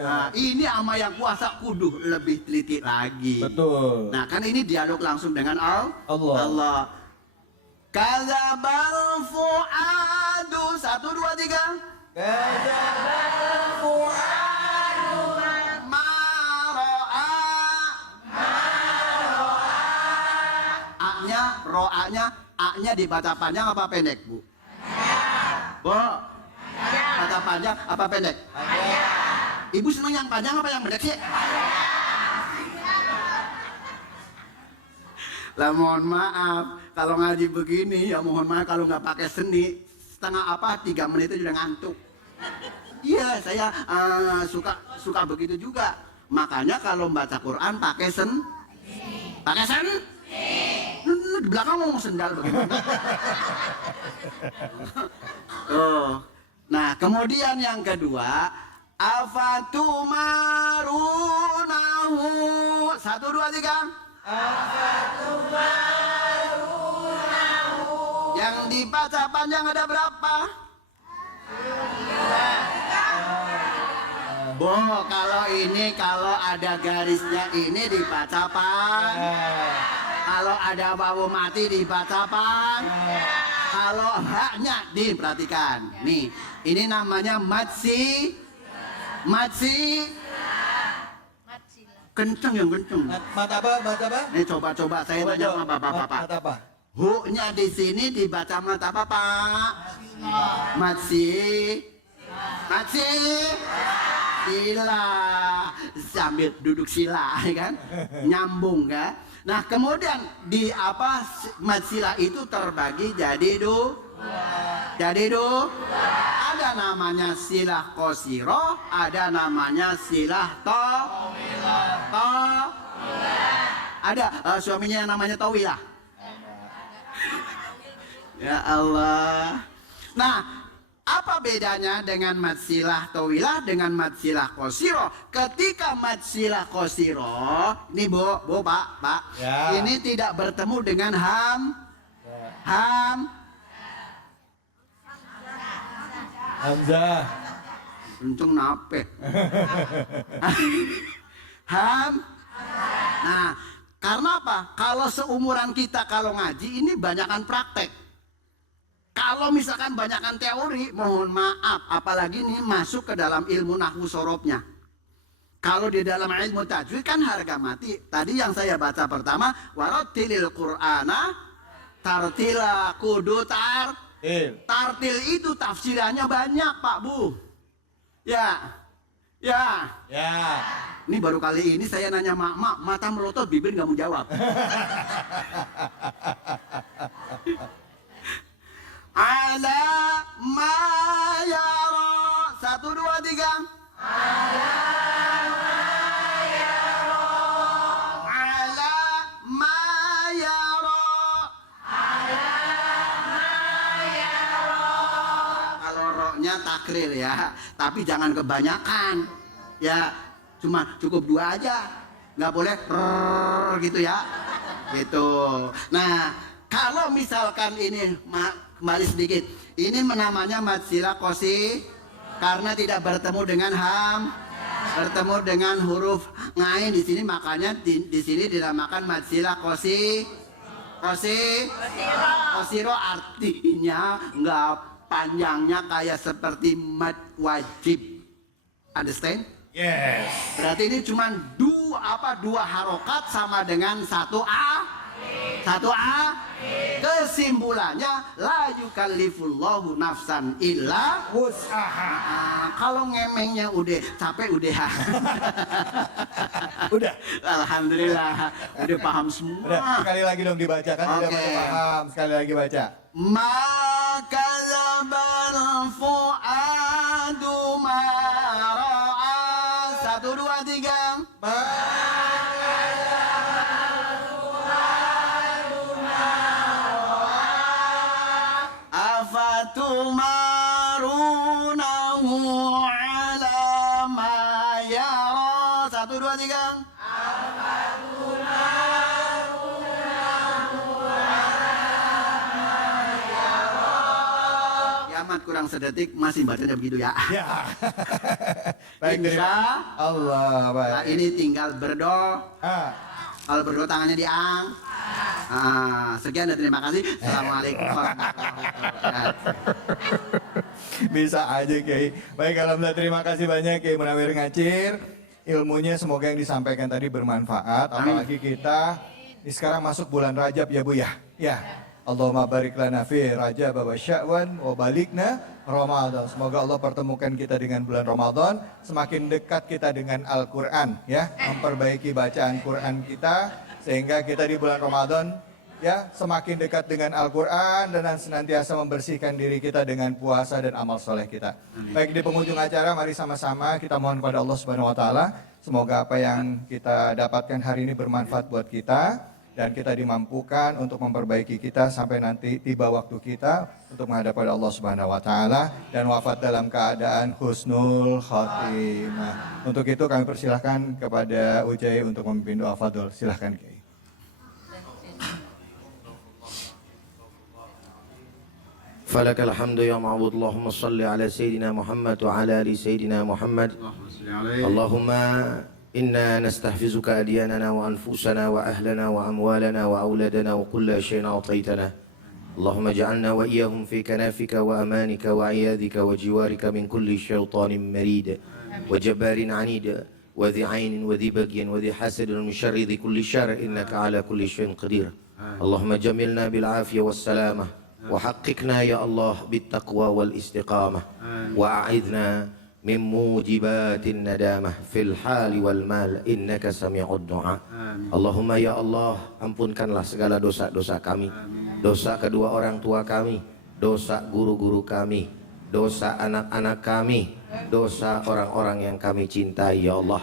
Nah, ini sama yang kuasa kudu lebih teliti lagi. Betul. Nah, kan ini dialog langsung dengan Allah. Kadzabal fuadu 1 2 3. Kadzabal fuadu ma ra'a. A-nya dibaca panjang apa pendek, Bu? Bu. Baca panjang apa pendek? Panjang. Ibu senang yang panjang apa yang pendek sih? Lah mohon maaf, kalau ngaji begini ya mohon maaf kalau nggak pakai seni, setengah 3 menit itu udah ngantuk. Iya, saya suka begitu juga. Makanya kalau baca Quran pakai pakai di belakang ngomong sendal bagaimana? Nah, kemudian yang kedua, afatumarunahu 1 2 3. Yang dibaca panjang ada berapa? Bu, kalau ada garisnya ini dibaca panjang. Kalau ada wawu mati dibaca panjang. Kalau haknya diperhatikan. Nih, ini namanya matsi. Kenceng yang kenceng. Mata apa? Ini coba saya tanya sama bapak-bapak. Mata apa? Hu-nya di sini dibaca mata apa, Pak? Matsi. Sila. Sambil duduk sila, kan? Nyambung, kan? Nah, kemudian di matsila itu terbagi jadi dua. Ada namanya silah qasiro, ada namanya silah ada suaminya yang namanya tawilah. Ya Allah. Nah, apa bedanya dengan matsilah tawilah dengan matsilah qasiro? Ketika matsilah qasiro, ini Bu, Pak, ya. Ini tidak bertemu dengan Hamzah. Untung nape. Nah, karena apa? Kalau seumuran kita kalau ngaji ini banyakan praktek. Kalau misalkan banyakan teori, mohon maaf, apalagi nih masuk ke dalam ilmu nahwu sorobnya. Kalau di dalam ilmu tajwid kan harga mati. Tadi yang saya baca pertama, warattilil Qur'ana tartila, kudu tartil itu tafsirannya banyak, Pak Bu. Ya. Ini baru kali ini saya nanya mak, mata melotot, bibir nggak mau jawab. Ala ma yara 1 2 3. Ala ma yara. Kalau roknya takril ya, tapi jangan kebanyakan. Ya, cukup 2 aja. Nggak boleh gitu ya. Gitu. Nah, kalau misalkan ini kembali sedikit, ini namanya matsilah qasi karena tidak bertemu dengan bertemu dengan huruf ngain di sini, makanya di sini dinamakan matsilah qasiro, artinya nggak panjangnya kayak seperti mad wajib. Understand? Yes. Berarti ini cuma dua harokat sama dengan 1A. Kesimpulannya la yukallifullahu nafsan illa wus'aha. Kalau ngemengnya udah capek udah. Udah. Alhamdulillah udah paham semua. Udah, sekali lagi dong dibacakan. Udah paham. Sekali lagi baca. Maka zabal fuadu ma ra'a 1 2 3. Afatumarunahu ala ma yara 1 2 3. Afatumarunahu kurang sedetik masih bacanya begitu ya. Ya. Baik, Insya Allah. Baik. Nah, ini tinggal berdoa. Kalau berdoa tangannya diang. Sekian dan terima kasih. Assalamualaikum warahmatullahi wabarakatuh. Bisa aja Kiai. Baik, alhamdulillah terima kasih banyak Kiai Munawir Ngacir. Ilmunya semoga yang disampaikan tadi bermanfaat. Apalagi kita ini sekarang masuk bulan Rajab ya Bu ya. Ya. Allahumma barik lana fi Rajab wa Sya'ban wa balikna Ramadan. Semoga Allah pertemukan kita dengan bulan Ramadan, semakin dekat kita dengan Al-Qur'an ya, memperbaiki bacaan Quran kita sehingga kita di bulan Ramadan ya semakin dekat dengan Al-Qur'an dan senantiasa membersihkan diri kita dengan puasa dan amal soleh kita. Baik, di penghujung acara mari sama-sama kita mohon kepada Allah Subhanahu wa taala, semoga apa yang kita dapatkan hari ini bermanfaat buat kita. Dan kita dimampukan untuk memperbaiki kita sampai nanti tiba waktu kita untuk menghadap pada Allah Subhanahu wa taala dan wafat dalam keadaan husnul khotimah. Untuk itu kami persilahkan kepada Ujai untuk memimpin doa fadhol. Silahkan Kiai. Falakal hamdu ya ma'bud. Allahumma salli ala Sayyidina Muhammad wa ala ali Sayyidina Muhammad. Allahumma إنا نستحفظك أدياننا وأنفسنا وأهلنا وأموالنا وأولادنا وكل شيء أعطيتنا. اللهم اجعلنا وإياهم في كنافك وأمانك وعياذك وجوارك من كل شيطان مريد وجبار عنيد وذي عين وذي بغي وذي حسد ومن شر ذي كل شر إنك على كل شيء قدير. اللهم جملنا بالعافية والسلامة وحققنا يا الله بالتقوى والاستقامة وأعذنا min mujibatin nadamah fil hali wal mal innaka sami'ud du'a. Allahumma ya Allah, ampunkanlah segala dosa-dosa kami, dosa kedua orang tua kami, dosa guru-guru kami, dosa anak-anak kami, dosa orang-orang yang kami cintai ya Allah,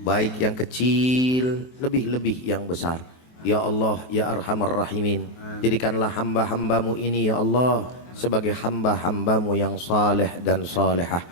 baik yang kecil lebih-lebih yang besar. Ya Allah ya Arhamar Rahimin, jadikanlah hamba-hambamu ini ya Allah sebagai hamba-hambamu yang saleh dan salehah,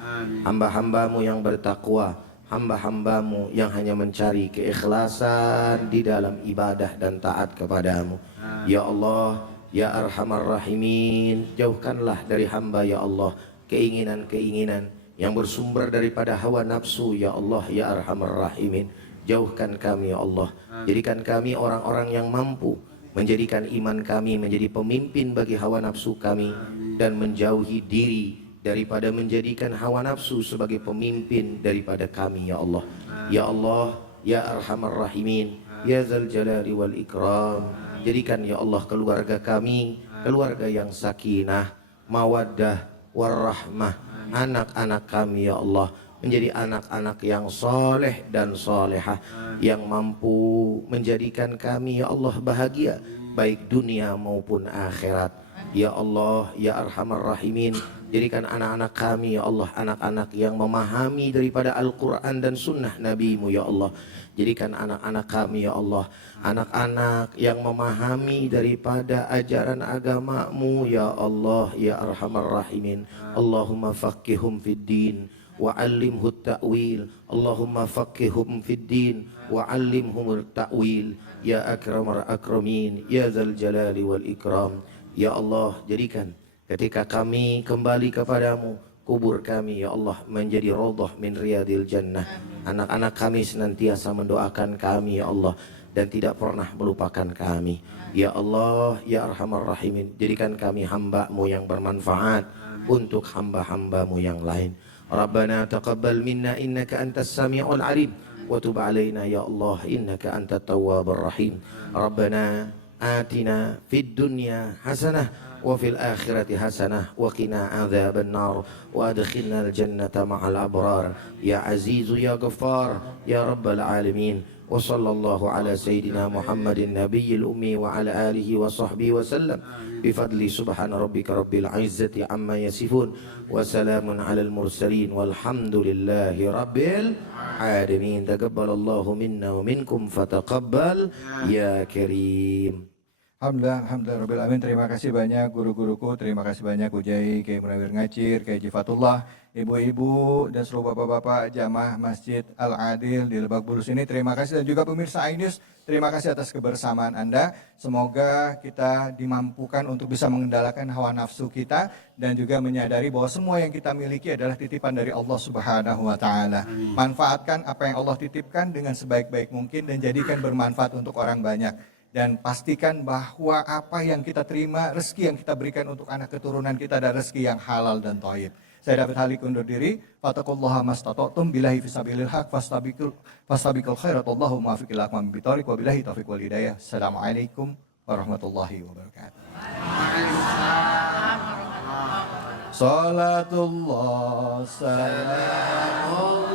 hamba-hambamu yang bertakwa, hamba-hambamu yang hanya mencari keikhlasan di dalam ibadah dan taat kepadamu. Ya Allah, ya Arhamar Rahimin, jauhkanlah dari hamba ya Allah keinginan-keinginan yang bersumber daripada hawa nafsu ya Allah, ya Arhamar Rahimin. Jauhkan kami ya Allah, jadikan kami orang-orang yang mampu menjadikan iman kami menjadi pemimpin bagi hawa nafsu kami dan menjauhi diri daripada menjadikan hawa nafsu sebagai pemimpin daripada kami ya Allah. Ya Allah, ya Arhamar Rahimin, ya Dzal Jalali wal Ikram, jadikan ya Allah keluarga kami keluarga yang sakinah, mawaddah, warahmah, anak-anak kami ya Allah menjadi anak-anak yang soleh dan solehah, yang mampu menjadikan kami ya Allah bahagia baik dunia maupun akhirat. Ya Allah, ya Arhamar Rahimin, jadikan anak-anak kami ya Allah anak-anak yang memahami daripada Al-Quran dan sunnah Nabi-Mu ya Allah. Jadikan anak-anak kami ya Allah anak-anak yang memahami daripada ajaran agama-Mu ya Allah, ya Arhamar Rahimin. Allahumma faqihum fid din wa'allimhu ta'wil. Allahumma faqihum fid din wa'allimhum ta'wil ya akramar akramin ya Dzal Jalali wal Ikram. Ya Allah, jadikan ketika kami kembali kepadamu, kubur kami ya Allah menjadi raudhah min riyadil jannah. Anak-anak kami senantiasa mendoakan kami ya Allah dan tidak pernah melupakan kami. Ya Allah, ya Arhamar Rahimin, jadikan kami hamba-Mu yang bermanfaat untuk hamba-hamba-Mu yang lain. Rabbana taqabbal minna innaka antas sami'ul alim wa tub alaina ya Allah innaka antat tawwabur rahim. Rabbana atina fid dunya hasanah wa fil akhirati hasanah wa qina adzaban nar wa adkhilnal jannata ma'al abrar ya azizu ya ghaffar ya rabbal alamin. Wa sallallahu ala sayyidina Muhammadin nabiyil ummi wa ala alihi wa sahbihi wa sallam bifadli subhana rabbika rabbil izzati amma yasifun wa salamun alal mursalin walhamdulillahi rabbil alamin. Taqabbalallahu minna wa minkum fataqabbal ya karim. Alhamdulillah, Rabbil Alamin. Terima kasih banyak guru-guruku, terima kasih banyak Ujai, Kiai Munawir Ngacir, Kiai Jifatullah, ibu-ibu dan seluruh bapak-bapak jamaah Masjid Al-Adil di Lebak Bulus ini. Terima kasih dan juga pemirsa iNews, terima kasih atas kebersamaan Anda. Semoga kita dimampukan untuk bisa mengendalikan hawa nafsu kita dan juga menyadari bahwa semua yang kita miliki adalah titipan dari Allah Subhanahu wa taala. Manfaatkan apa yang Allah titipkan dengan sebaik-baik mungkin dan jadikan bermanfaat untuk orang banyak. Dan pastikan bahwa apa yang kita terima, rezeki yang kita berikan untuk anak keturunan kita adalah rezeki yang halal dan thayyib. Saya David Halik undur diri. Fattaqullaha mastata'tum billahi fisabilil haq fastabiqul khairat wallahu muwaffiq ila aqwamit thoriq wa billahi taufiq wal hidayah. Assalamualaikum warahmatullahi wabarakatuh. Salatullah salamullah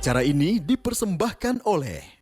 Acara ini dipersembahkan oleh